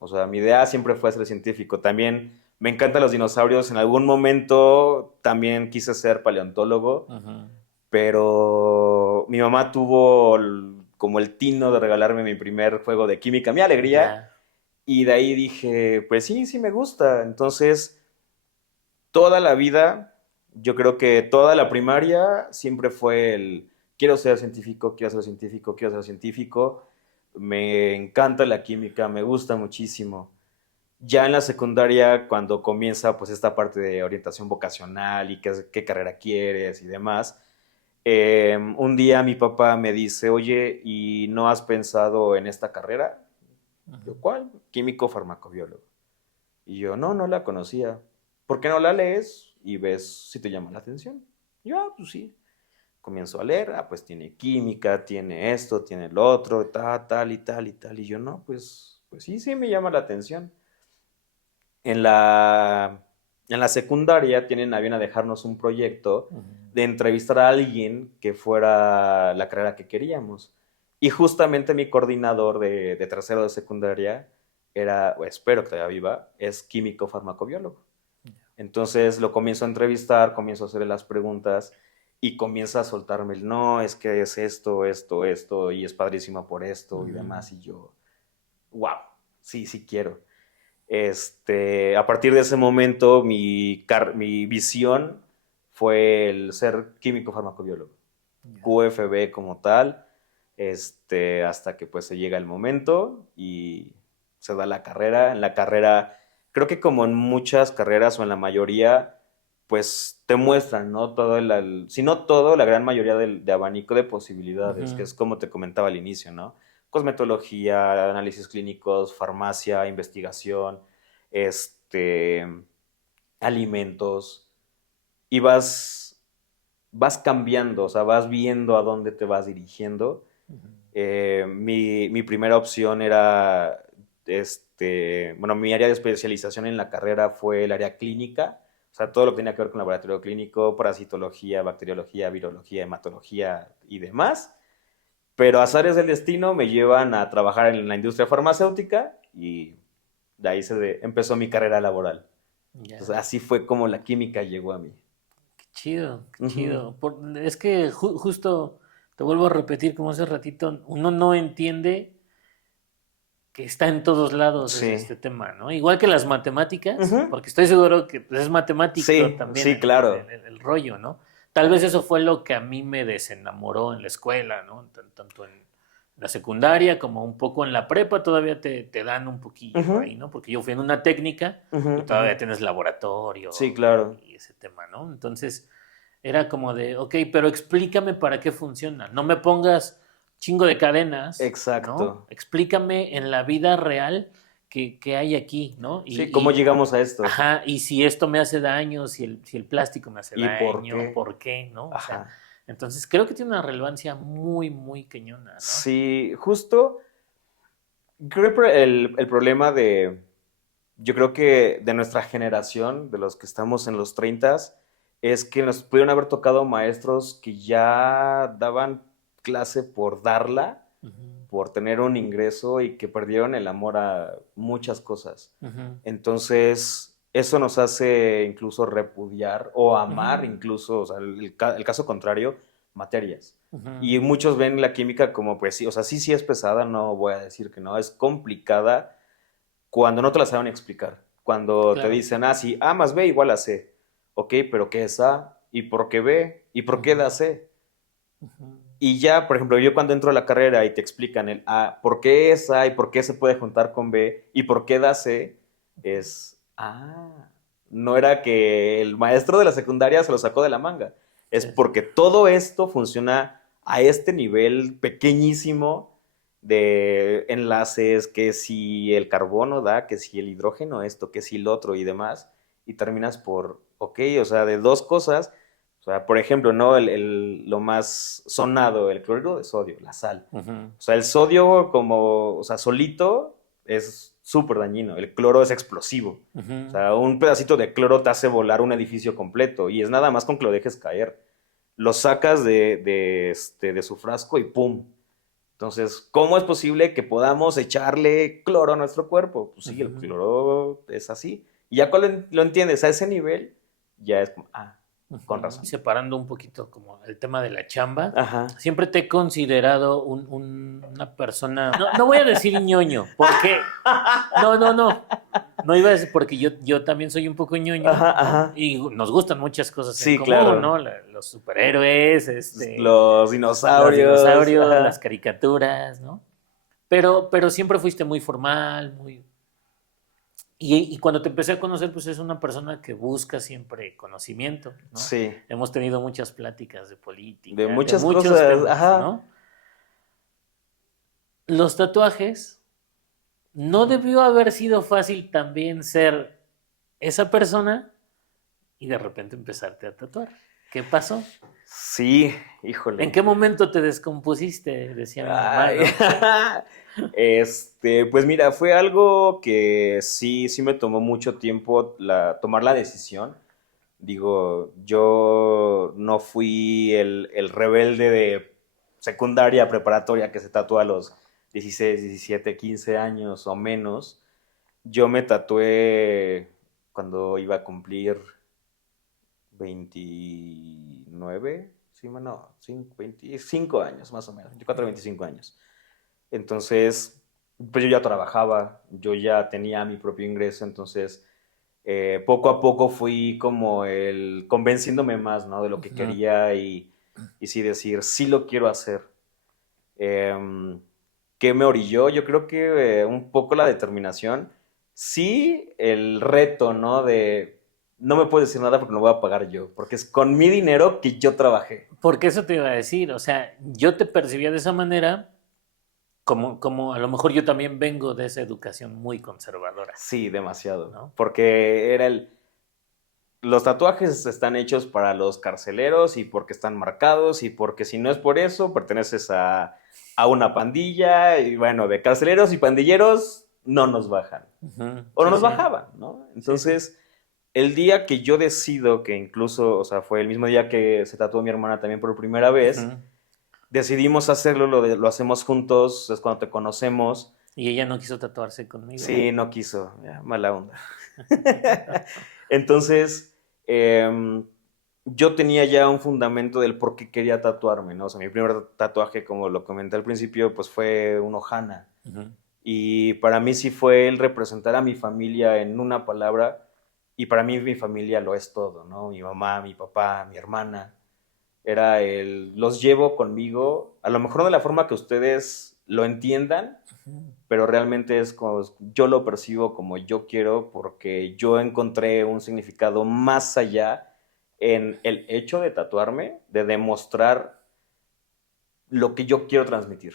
O sea, mi idea siempre fue ser científico. También me encantan los dinosaurios. En algún momento también quise ser paleontólogo, Ujú. pero mi mamá tuvo como el tino de regalarme mi primer juego de química, mi alegría, Ya. y de ahí dije, pues sí, sí me gusta. Entonces, toda la vida, yo creo que toda la primaria siempre fue el quiero ser científico, quiero ser científico, quiero ser científico. Me encanta la química, me gusta muchísimo. Ya en la secundaria, cuando comienza pues esta parte de orientación vocacional y qué carrera quieres y demás, un día mi papá me dice, oye, ¿y no has pensado en esta carrera? Ujú. Yo, ¿cuál? Químico farmacobiólogo. Y yo, no, no la conocía. ¿Por qué no la lees y ves si te llama la atención? Y yo, pues sí. Comienzo a leer, pues tiene química, tiene esto, tiene lo otro, tal y tal y tal. Y yo, no, pues sí, sí me llama la atención. En la secundaria tienen a bien a dejarnos un proyecto Ujú. de entrevistar a alguien que fuera la carrera que queríamos. Y justamente mi coordinador de tercero de secundaria era, o espero que todavía viva, es químico farmacobiólogo. Entonces lo comienzo a entrevistar, comienzo a hacerle las preguntas y comienza a soltarme el no, es que es esto, esto, esto, y es padrísimo por esto y Ujú. demás. Y yo, wow, sí, sí quiero. A partir de ese momento, mi visión fue el ser químico farmacobiólogo, Ya. QFB como tal, hasta que pues se llega el momento y se da la carrera. En la carrera, creo que como en muchas carreras o en la mayoría, pues te muestran, ¿no? Si no todo, la gran mayoría de abanico de posibilidades, que Ujú. es como te comentaba al inicio, ¿no? Cosmetología, análisis clínicos, farmacia, investigación, este, alimentos, y vas cambiando, o sea, vas viendo a dónde te vas dirigiendo. Ujú. Mi primera opción era, bueno, mi área de especialización en la carrera fue el área clínica, o sea, todo lo que tenía que ver con laboratorio clínico, parasitología, bacteriología, virología, hematología y demás. Pero azares del destino me llevan a trabajar en la industria farmacéutica y de ahí empezó mi carrera laboral. Entonces, Ya. así fue como la química llegó a mí. Qué chido, qué Ujú. chido. Es que justo te vuelvo a repetir como hace ratito, uno no entiende que está en todos lados Sí. este tema, ¿no? Igual que las matemáticas, Ujú. porque estoy seguro que pues, es matemático Sí, también sí, claro. el rollo, ¿no? Tal vez eso fue lo que a mí me desenamoró en la escuela, ¿no? Tanto en la secundaria como un poco en la prepa todavía te dan un poquillo Ujú, ahí, ¿no? Porque yo fui en una técnica ujú, y ujú. todavía tienes Sí, laboratorio claro. y ese tema, ¿no? Entonces era como de, ok, pero explícame para qué funciona. No me pongas chingo de cadenas, ¿no? Exacto. Explícame en la vida real qué hay aquí, ¿no? Sí, ¿cómo llegamos a esto? Ajá, y si esto me hace daño, si el plástico me hace ¿Y por daño, qué? ¿por qué, no? O sea, Ajá. entonces creo que tiene una relevancia muy, muy cañona, ¿no? Sí, justo, creo que el problema yo creo que de nuestra generación, de los que estamos en los 30, es que nos pudieron haber tocado maestros que ya daban clase por darla, Ujú. por tener un ingreso y que perdieron el amor a muchas cosas. Ujú. Entonces, eso nos hace incluso repudiar o amar Ujú. incluso, o sea, el caso contrario, materias. Ujú. Y muchos ven la química como, pues sí, o sea, sí, sí es pesada, no voy a decir que no, es complicada cuando no te la saben explicar. Cuando te Claro. dicen, sí, A más B igual a C. Ok, pero ¿qué es A? ¿Y por qué B? ¿Y por qué Ujú. da C? Ujú. Y ya, por ejemplo, yo cuando entro a la carrera y te explican el A, por qué es A y por qué se puede juntar con B y por qué da C, no era que el maestro de la secundaria se lo sacó de la manga, es Sí, sí. porque todo esto funciona a este nivel pequeñísimo de enlaces, que si el carbono da, que si el hidrógeno esto, que si el otro y demás, y terminas por, ok, o sea, de dos cosas, o sea, por ejemplo, ¿no? Lo más sonado, el cloruro de sodio, la sal. Ujú. O sea, el sodio como, o sea, solito es súper dañino. El cloro es explosivo. O Ujú. sea, un pedacito de cloro te hace volar un edificio completo y es nada más con que lo dejes caer. Lo sacas de su frasco y ¡pum! Entonces, ¿cómo es posible que podamos echarle cloro a nuestro cuerpo? Pues sí, el Ujú. cloro es así. Y ya cuando lo entiendes a ese nivel, ya es como, con Ujú. razón. Separando un poquito como el tema de la chamba, Ajá. siempre te he considerado una persona, no voy a decir ñoño, porque, no iba a decir, porque yo también soy un poco ñoño, Ajá, ¿no? ajá. Y nos gustan muchas cosas en Sí, común, ¿no? claro. Los superhéroes, Los los dinosaurios. dinosaurios, las Ajá. caricaturas, ¿no? Pero siempre fuiste muy formal, muy... Y cuando te empecé a conocer, pues es una persona que busca siempre conocimiento, ¿no? Sí. Hemos tenido muchas pláticas de De política, de muchas muchos cosas. temas, Ajá. ¿no? Los tatuajes, ¿no debió haber sido fácil también ser esa persona y de repente empezarte a tatuar? ¿Qué pasó? Sí, ¿En híjole. qué momento te descompusiste? Decía mi mamá, Ay, ¿no? pues mira, fue algo que sí me tomó mucho tiempo tomar la decisión. Digo, yo no fui el rebelde de secundaria, preparatoria que se tatúa a los 16, 17, 15 años o menos. Yo me tatué cuando iba a cumplir 29, sí, no, 25 años más o menos, 24, 25 años. Entonces, pues yo ya trabajaba, yo ya tenía mi propio ingreso, entonces poco a poco fui como convenciéndome más, ¿no? De lo que Ujú. quería y sí decir, sí lo quiero hacer. Em, ¿Qué me orilló? Yo creo que un poco la determinación, sí el reto, ¿no? De no me puedes decir nada porque no voy a pagar yo, porque es con mi dinero que yo trabajé. Porque eso te iba a decir, o sea, yo te percibía de esa manera, como a lo mejor yo también vengo de esa educación muy conservadora, Sí, demasiado, ¿no? porque los tatuajes están hechos para los carceleros y porque están marcados y porque si no es por eso, perteneces a una pandilla y bueno, de carceleros y pandilleros no nos bajan. Ujú. O no Sí, nos sí, bajaban, ¿no? sí, sí. Entonces, el día que yo decido, que incluso, o sea, fue el mismo día que se tatuó mi hermana también por primera vez, Ujú. decidimos hacerlo, lo hacemos juntos, es cuando te conocemos. Y ella no quiso tatuarse conmigo. Sí, no quiso, ya, mala onda. Entonces, yo tenía ya un fundamento del por qué quería tatuarme, ¿no? O sea, mi primer tatuaje, como lo comenté al principio, pues fue un Ohana. Ujú. Y para mí sí fue el representar a mi familia en una palabra. Y para mí mi familia lo es todo, ¿no? Mi mamá, mi papá, mi hermana. Los llevo conmigo, a lo mejor no de la forma que ustedes lo entiendan, pero realmente es como yo lo percibo como yo quiero porque yo encontré un significado más allá en el hecho de tatuarme, de demostrar lo que yo quiero transmitir,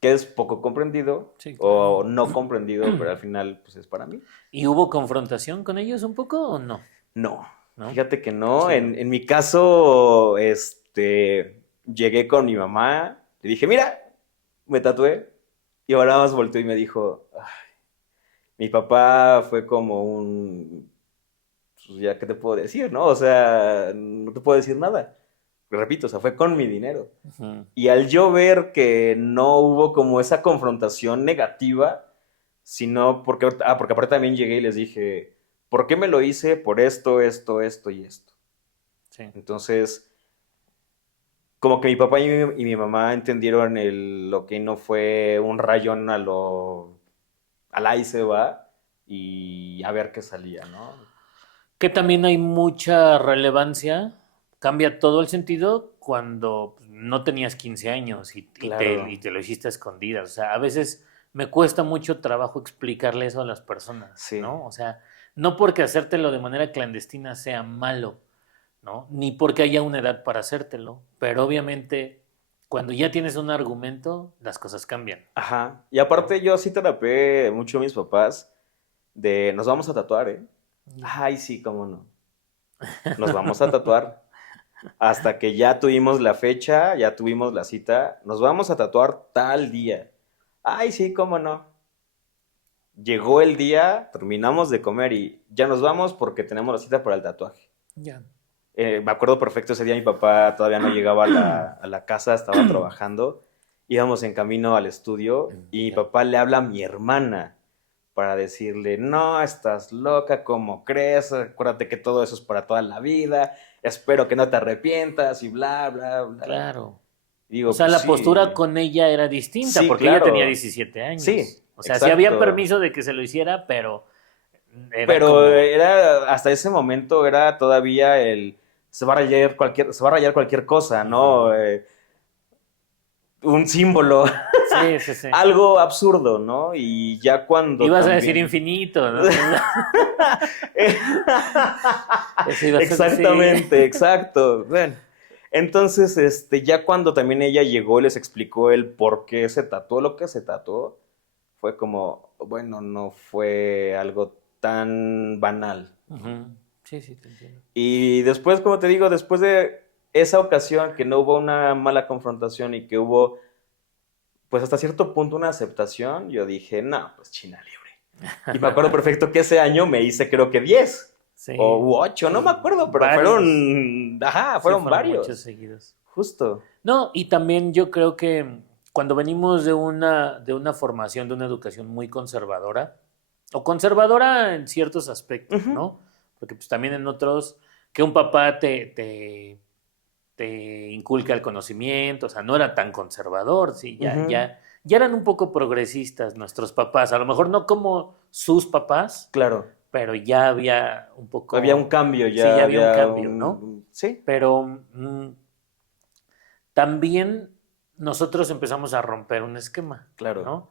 que es poco comprendido Sí, claro. o no comprendido, pero al final pues es para mí. ¿Y hubo confrontación con ellos un poco o no? No, ¿No? fíjate que no. Chido. En mi caso, llegué con mi mamá, le dije, mira, me tatué. Y ahora más volteó y me dijo, mi papá fue como pues ya, ¿qué te puedo decir, no? O sea, no te puedo decir nada. Repito, o sea, fue con mi dinero. Ujú. Y al yo ver que no hubo como esa confrontación negativa, sino porque aparte también llegué y les dije, ¿por qué me lo hice? Por esto, esto, esto y esto. Sí. Entonces, como que mi papá y mi mamá entendieron lo que no fue un rayón al ahí se va y a ver qué salía, ¿no? Que también hay mucha relevancia, cambia todo el sentido cuando no tenías 15 años Claro, y te lo hiciste a escondidas. O sea, a veces me cuesta mucho trabajo explicarle eso a las personas, sí. ¿no? O sea, no porque hacértelo de manera clandestina sea malo, ¿no? Ni porque haya una edad para hacértelo, pero obviamente cuando ya tienes un argumento, las cosas cambian, Ajá. Y ¿no? aparte yo sí terapé mucho a mis papás de nos vamos a tatuar, ¿eh? Y- Ay, sí, cómo no. Nos vamos a tatuar. Hasta que ya tuvimos la fecha, ya tuvimos la cita, nos vamos a tatuar tal día. Ay, sí, cómo no. llegó el día, terminamos de comer y ya nos vamos porque tenemos la cita para el tatuaje. Ya. Me acuerdo perfecto, ese día mi papá todavía no llegaba a la casa, estaba trabajando. Íbamos en camino al estudio y mi Ya. papá le habla a mi hermana para decirle, no, estás loca, ¿cómo crees? Acuérdate que todo eso es para toda la vida, espero que no te arrepientas y bla, bla, bla. Claro. Y O digo, sea, pues la postura sí, con ella era distinta sí, porque ella tenía claro, 17 sí, años. O sea, sí había exacto. permiso de que se lo hiciera, pero era Pero como, era, hasta ese momento era todavía se va a rayar cualquier cosa, ¿no? ujú. Un símbolo, Sí, sí, sí. algo absurdo, ¿no? Y ya cuando Ibas a decir también... infinito, ¿no? Eso ibas a decir. Exactamente, exacto. Bueno, entonces, ya cuando también ella llegó y les explicó el por qué se tatuó lo que se tatuó, fue como, bueno, no fue algo tan banal, ¿no? Ujú. Sí, sí, te entiendo. Y después, como te digo, después de esa ocasión que no hubo una mala confrontación y que hubo, pues hasta cierto punto una aceptación, yo dije, no, pues China libre. Y me acuerdo perfecto que ese año me hice creo que 10 o Sí, u 8, no me acuerdo, pero varios. Sí, fueron fueron muchos varios, seguidos. justo. No, y también yo creo que cuando venimos de una formación, de una educación muy conservadora, o conservadora en ciertos aspectos, Ujú, ¿no? Porque pues también en otros, que un papá te inculca el conocimiento, o sea, no era tan conservador, sí, ujú, ya eran un poco progresistas nuestros papás, a lo mejor no como sus papás, claro, pero ya había un había un poco, cambio, sí, ya ya había un había cambio, ¿no? un... Sí, Pero también nosotros empezamos a romper un esquema, claro. ¿no?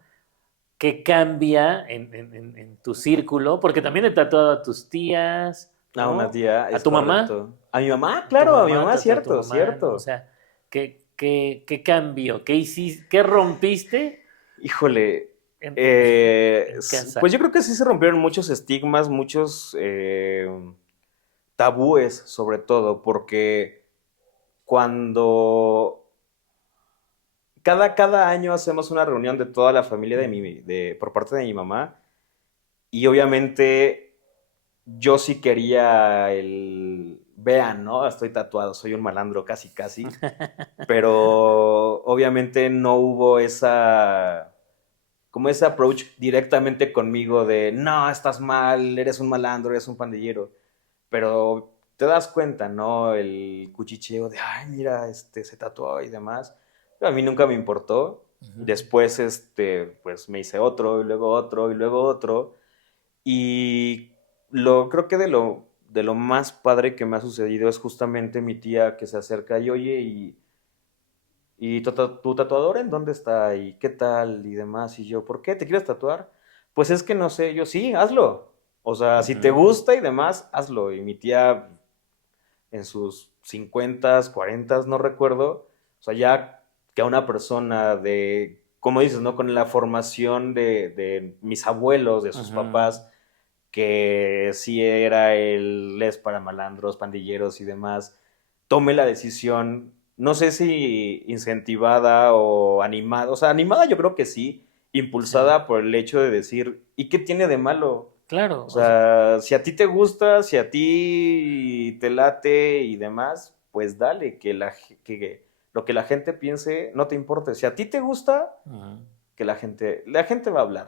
Que cambia en tu círculo, porque también he tatuado a tus tías, A una ¿no? tía, A es tu mamá, correcto. A mi mamá, claro, a mi mamá, tatué a tu cierto, mamá, ¿no? O cierto. sea, ¿qué cambió? ¿Qué hiciste? ¿Qué rompiste Híjole, en, en pues casa? yo creo que sí se rompieron muchos estigmas, muchos tabúes sobre todo, porque cuando cada año hacemos una reunión de toda la familia por parte de mi mamá, y obviamente yo sí quería vean, ¿no? Estoy tatuado, soy un malandro casi, casi, pero obviamente no hubo como ese approach directamente conmigo de, no, estás mal, eres un malandro, eres un pandillero. Pero te das cuenta, ¿no? El cuchicheo de, ay, mira, se tatuó y demás. Pero a mí nunca me importó. Ujú. Después, pues me hice otro, y luego otro, y luego otro. Y creo que de lo más padre que me ha sucedido es justamente mi tía que se acerca y oye, ¿y tu tatuador en dónde está? ¿Y qué tal? Y demás. Y yo, ¿por qué? ¿Te quieres tatuar? Pues es que no sé. Yo, sí, hazlo. O sea, si te Ujú. gusta y demás, hazlo. Y mi tía, en sus 50, 40, no recuerdo, o sea, ya que a una persona como dices, ¿no? Con la formación de mis abuelos, de sus Ujú. papás, que sí era les para malandros, pandilleros y demás, tome la decisión, no sé si incentivada o animada, o sea, animada yo creo que sí, Sí, impulsada por el hecho de decir, ¿y qué tiene de malo? claro. O sea, si a ti te gusta, si a ti te late y demás, pues dale, que lo que la gente piense no te importe. Si a ti te gusta, Ujú. que la gente va a hablar,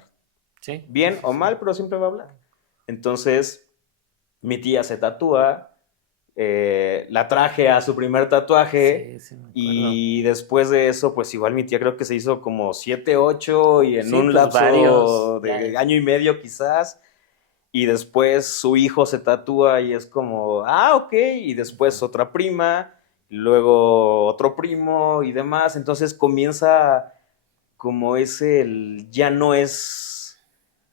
Sí, sí, bien sí, o sí. mal, pero siempre va a hablar. Entonces, mi tía se tatúa, la traje a su primer tatuaje Sí, sí, me acuerdo. y después de eso, pues igual mi tía creo que se hizo como 7, 8 y en Sí, un pues varios, lapso ya. de año y medio quizás. Y después su hijo se tatúa y es como, ok, y después Ujú. otra prima, y luego otro primo y demás. Entonces comienza como ya no es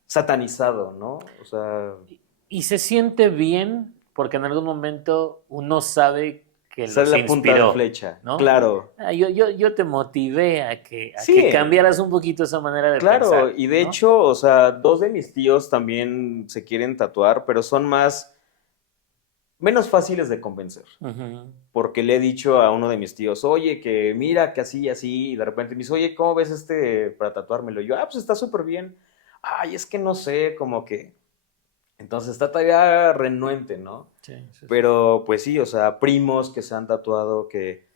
satanizado, ¿no? O sea, Y se siente bien porque en algún momento uno sabe que sale los la punta de inspiró, flecha, ¿no? claro. Yo te motivé a que Sí, cambiaras un poquito esa manera de claro, pensar, y de ¿no? hecho, o sea, dos de mis tíos también se quieren tatuar, pero son menos fáciles de convencer. Ujú. Porque le he dicho a uno de mis tíos, oye, que mira, que así, así, y de repente me dice, oye, ¿cómo ves para tatuármelo? Y yo, pues está súper bien. ay, es que no sé, como que... Entonces está todavía renuente, ¿no? Sí, sí, sí. Pero pues sí, o sea, primos que se han tatuado que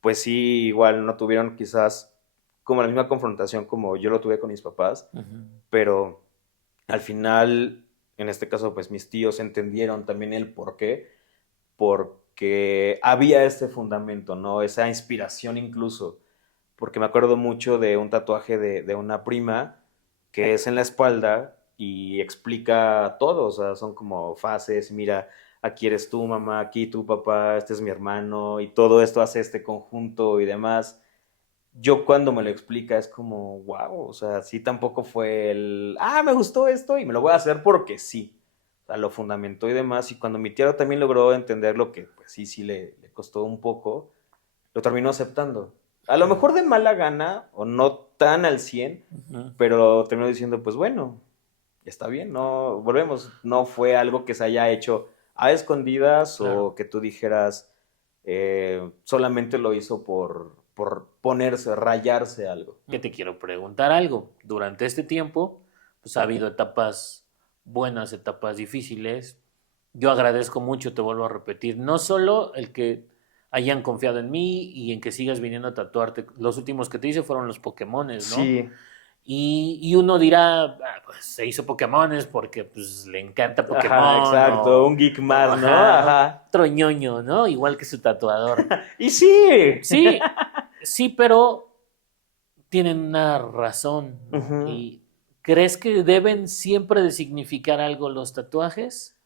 pues sí, igual no tuvieron quizás como la misma confrontación como yo lo tuve con mis papás, Ujú. pero al final, en este caso, pues mis tíos entendieron también el por qué, porque había este fundamento, ¿no? Esa inspiración incluso, porque me acuerdo mucho de un tatuaje de una prima que es en la espalda y explica todo, o sea, son como fases, mira, aquí eres tú, mamá, aquí tu papá, este es mi hermano, y todo esto hace este conjunto y demás. Yo cuando me lo explica es como, wow, o sea, sí tampoco fue me gustó esto y me lo voy a hacer porque sí. O sea, lo fundamentó y demás. Y cuando mi tía también logró entender lo que, pues sí, sí le costó un poco, lo terminó aceptando. A lo Sí. mejor de mala gana o no tan al 100, Ujú. pero terminó diciendo, pues bueno, está bien, no, volvemos, no fue algo que se haya hecho a escondidas Claro. o que tú dijeras solamente lo hizo por ponerse, rayarse algo. Que te quiero preguntar algo. Durante este tiempo, pues ha habido etapas buenas, etapas difíciles. Yo agradezco mucho, te vuelvo a repetir, no solo el que hayan confiado en mí y en que sigas viniendo a tatuarte. Los últimos que te hice fueron los Pokémones, ¿no? Sí, Y uno dirá, "Ah, pues se hizo Pokémones porque pues, le encanta ajá, Pokémon exacto, un geek más, ¿no? ajá, Ajá. otro ñoño, ¿no? Igual que su tatuador. Y sí. Sí, sí, pero tienen una razón, ¿no? Ujú. ¿Y crees que deben siempre de significar algo los tatuajes?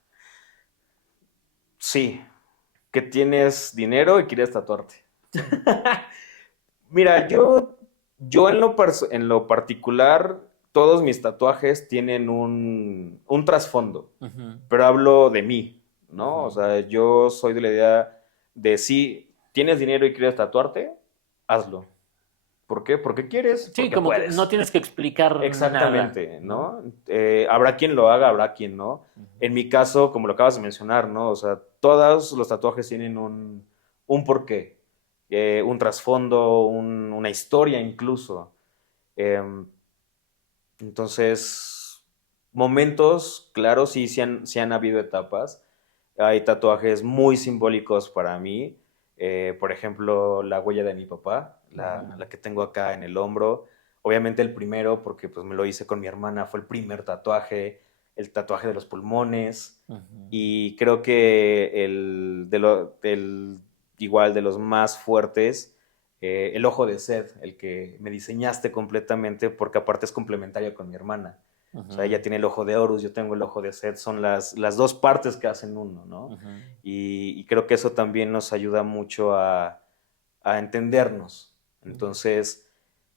Sí, que tienes dinero y quieres tatuarte. Sí. Mira, yo en lo particular, todos mis tatuajes tienen un trasfondo, Ujú, pero hablo de mí, ¿no? O ujú. sea, yo soy de la idea de si tienes dinero y quieres tatuarte, hazlo. ¿Por qué? Porque quieres, Sí, porque como que no puedes. tienes que explicar nada, Exactamente, ¿no? ¿no? Habrá quien lo haga, habrá quien no. Ujú, En mi caso, como lo acabas de mencionar, ¿no? O sea, todos los tatuajes tienen un porqué, un trasfondo, una historia incluso. Em, entonces, momentos, claro, sí han habido etapas. Hay tatuajes muy simbólicos para mí. Por ejemplo, la huella de mi papá, ujú, la que tengo acá en el hombro. Obviamente el primero, porque pues me lo hice con mi hermana, fue el primer tatuaje, el tatuaje de los pulmones. ujú. Y creo que igual de los más fuertes, el ojo de Seth, el que me diseñaste completamente, porque aparte es complementario con mi hermana. O sea, Ujú, ella tiene el ojo de Horus, yo tengo el ojo de Seth, son las dos partes que hacen uno, ¿no? ujú. Y creo que eso también nos ayuda mucho a entendernos. Entonces,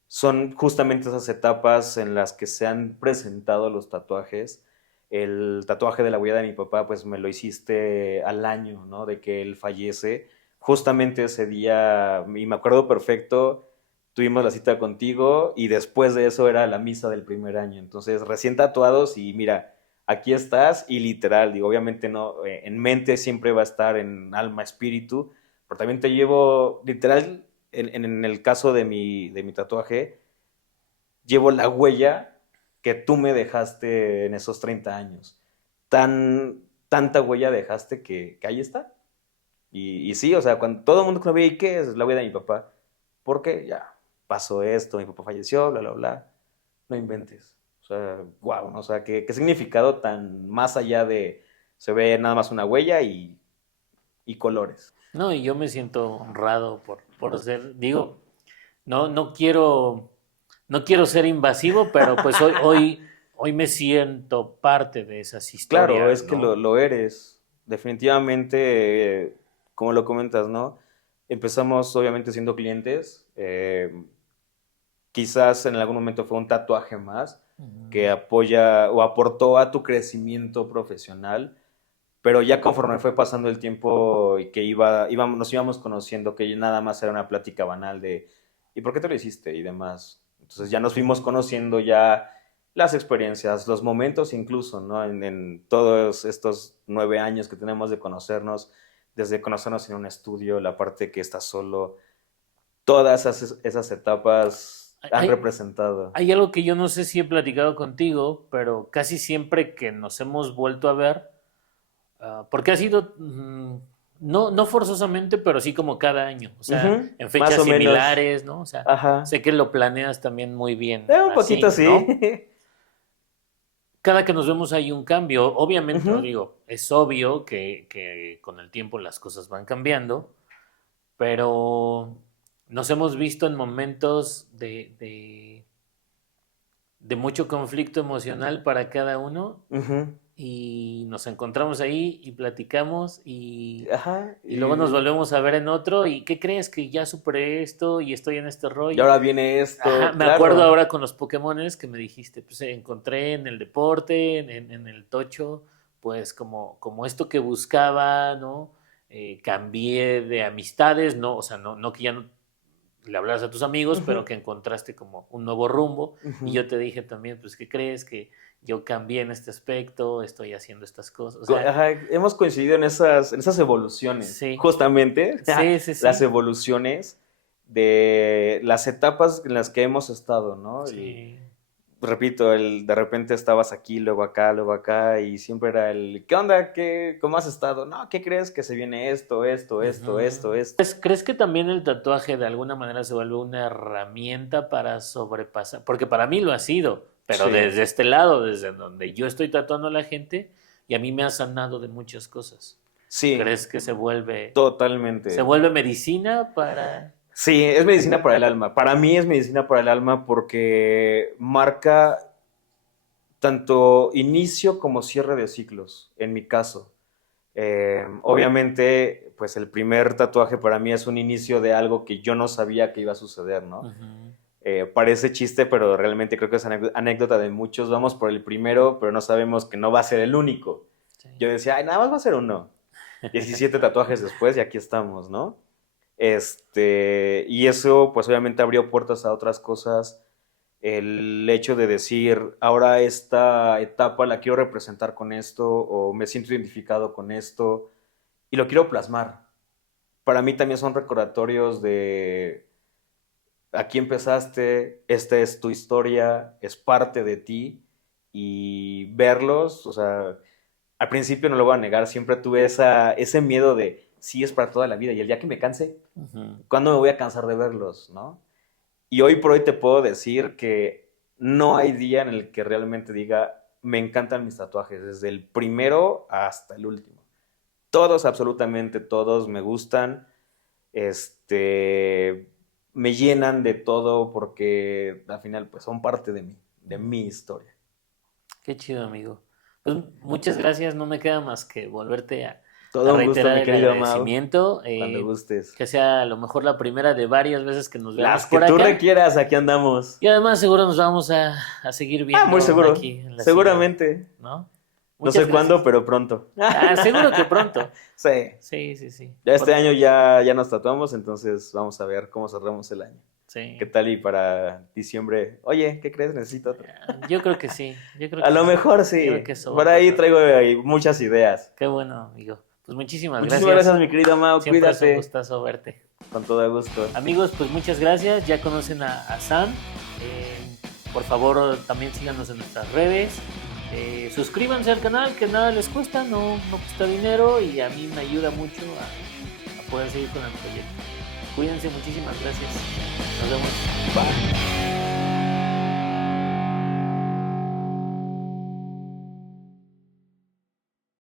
son justamente esas etapas en las que se han presentado los tatuajes. El tatuaje de la huella de mi papá, pues me lo hiciste al año, ¿no? De que él fallece. Justamente ese día, y me acuerdo perfecto, tuvimos la cita contigo y después de eso era la misa del primer año. Entonces, recién tatuados y mira, aquí estás y literal, digo, obviamente no, en mente siempre va a estar en alma, espíritu, pero también te llevo, literal, en el caso de mi tatuaje, llevo la huella que tú me dejaste en esos 30 años. Tanta huella dejaste que ahí está. Y sí, o sea, cuando todo el mundo lo ve, ¿y qué es la huella de mi papá? Porque ya pasó esto, mi papá falleció, bla, bla, bla. No inventes. O sea, wow, ¿no? O sea, ¿qué significado tan más allá de se ve nada más una huella y colores? No, y yo me siento honrado por ser, digo, no quiero ser invasivo, pero pues hoy me siento parte de esas Claro, historias, es que ¿no? lo eres. Definitivamente, como lo comentas, ¿no? Empezamos obviamente siendo clientes. Quizás en algún momento fue un tatuaje más Ujú, que apoya o aportó a tu crecimiento profesional, pero ya conforme fue pasando el tiempo y que nos íbamos conociendo, que nada más era una plática banal de ¿y por qué te lo hiciste? Y demás. Entonces ya nos fuimos conociendo ya las experiencias, los momentos incluso, ¿no? En todos estos 9 años que tenemos de conocernos, desde conocernos en un estudio, la parte que estás solo, todas esas etapas han Hay, representado. hay algo que yo no sé si he platicado contigo, pero casi siempre que nos hemos vuelto a ver, porque ha sido, no forzosamente, pero sí como cada año, o sea, Ujú, en más fechas o menos. similares, ¿no? O sea, Ajá. sé que lo planeas también muy bien Un poquito así, sí. ¿no? Cada que nos vemos hay un cambio. Obviamente, no Ujú, digo, es obvio que con el tiempo las cosas van cambiando, pero nos hemos visto en momentos de mucho conflicto emocional para cada uno ujú. y nos encontramos ahí y platicamos Ajá. y luego nos volvemos a ver en otro y ¿qué crees? Que ya superé esto y estoy en este Y rollo. ahora viene Ajá, esto, me acuerdo claro. ahora con los Pokémones que me dijiste, pues encontré en el deporte, en el tocho, pues como esto que buscaba, ¿no? Cambié de amistades, ¿no? O sea, no que ya no le hablas a tus amigos, pero Ujú, que encontraste como un nuevo rumbo. Y ujú. yo te dije también, pues, ¿qué crees? Que yo cambié en este aspecto, estoy haciendo estas cosas. O sea, Ajá, hemos coincidido en esas evoluciones, sí, justamente, sí, sí, las sí, evoluciones de las etapas en las que hemos estado, ¿no? Y sí. repito, de repente estabas aquí, luego acá, y siempre era ¿qué onda? ¿Cómo has estado? No, ¿qué crees? Que se viene esto, esto, esto, esto, Ujú. esto. ¿Crees que también el tatuaje de alguna manera se vuelve una herramienta para sobrepasar? Porque para mí lo ha sido, pero Sí, desde este lado, desde donde yo estoy tatuando a la gente, y a mí me ha sanado de muchas cosas. sí, ¿Crees que se totalmente. vuelve medicina para... Sí, es medicina para el alma. Para mí es medicina para el alma porque marca tanto inicio como cierre de ciclos, en mi caso. Obviamente, pues el primer tatuaje para mí es un inicio de algo que yo no sabía que iba a suceder, ¿no? Ujú, Parece chiste, pero realmente creo que es anécdota de muchos. Vamos por el primero, pero no sabemos que no va a ser el único. sí. Yo decía, ay, nada más va a ser uno. 17 tatuajes después y aquí estamos, ¿no? Y eso, pues obviamente abrió puertas a otras cosas. El hecho de decir, ahora esta etapa la quiero representar con esto, o me siento identificado con esto, y lo quiero plasmar. Para mí también son recordatorios de aquí empezaste, esta es tu historia, es parte de ti, y verlos, o sea, al principio no lo voy a negar, siempre tuve ese miedo de, sí, es para toda la vida, y el día que me canse, Ujú. ¿cuándo me voy a cansar de verlos, no? Y hoy por hoy te puedo decir que no hay día en el que realmente diga, me encantan mis tatuajes, desde el primero hasta el último. Todos, absolutamente todos, me gustan, este, me llenan de todo porque al final pues son parte de mi historia. Qué chido, amigo. Pues muchas gracias. No me queda más que volverte a Todo un gusto, reiterar mi el querido Mau, agradecimiento. cuando gustes. Que sea a lo mejor la primera de varias veces que nos veamos Las que por tú acá. requieras, aquí andamos. Y además seguro nos vamos a seguir Ah, muy viendo seguro, aquí en la ciudad, seguramente. ¿no? No Muchas sé cuándo, gracias. pero pronto. Seguro que pronto. Sí. Sí, sí, sí. Ya este año ya nos tatuamos, entonces vamos a ver cómo cerramos el año. ¿Qué Sí. tal? Y para diciembre, oye, ¿qué crees? Necesito otro. Yo creo que sí. Yo creo A que lo sí. mejor Yo creo sí. que eso va Por a ahí pasar. traigo ahí muchas ideas. Qué bueno, amigo. Pues muchísimas Muchísimas gracias. gracias, mi querido Mau. Siempre es un Cuídate. gustazo verte. Con todo gusto. Amigos, pues muchas gracias. Ya conocen a Sam. Por favor, también síganos en nuestras redes. Suscríbanse al canal, que nada les cuesta, no cuesta dinero y a mí me ayuda mucho a poder seguir con el proyecto. Cuídense, muchísimas gracias. Nos vemos. Bye.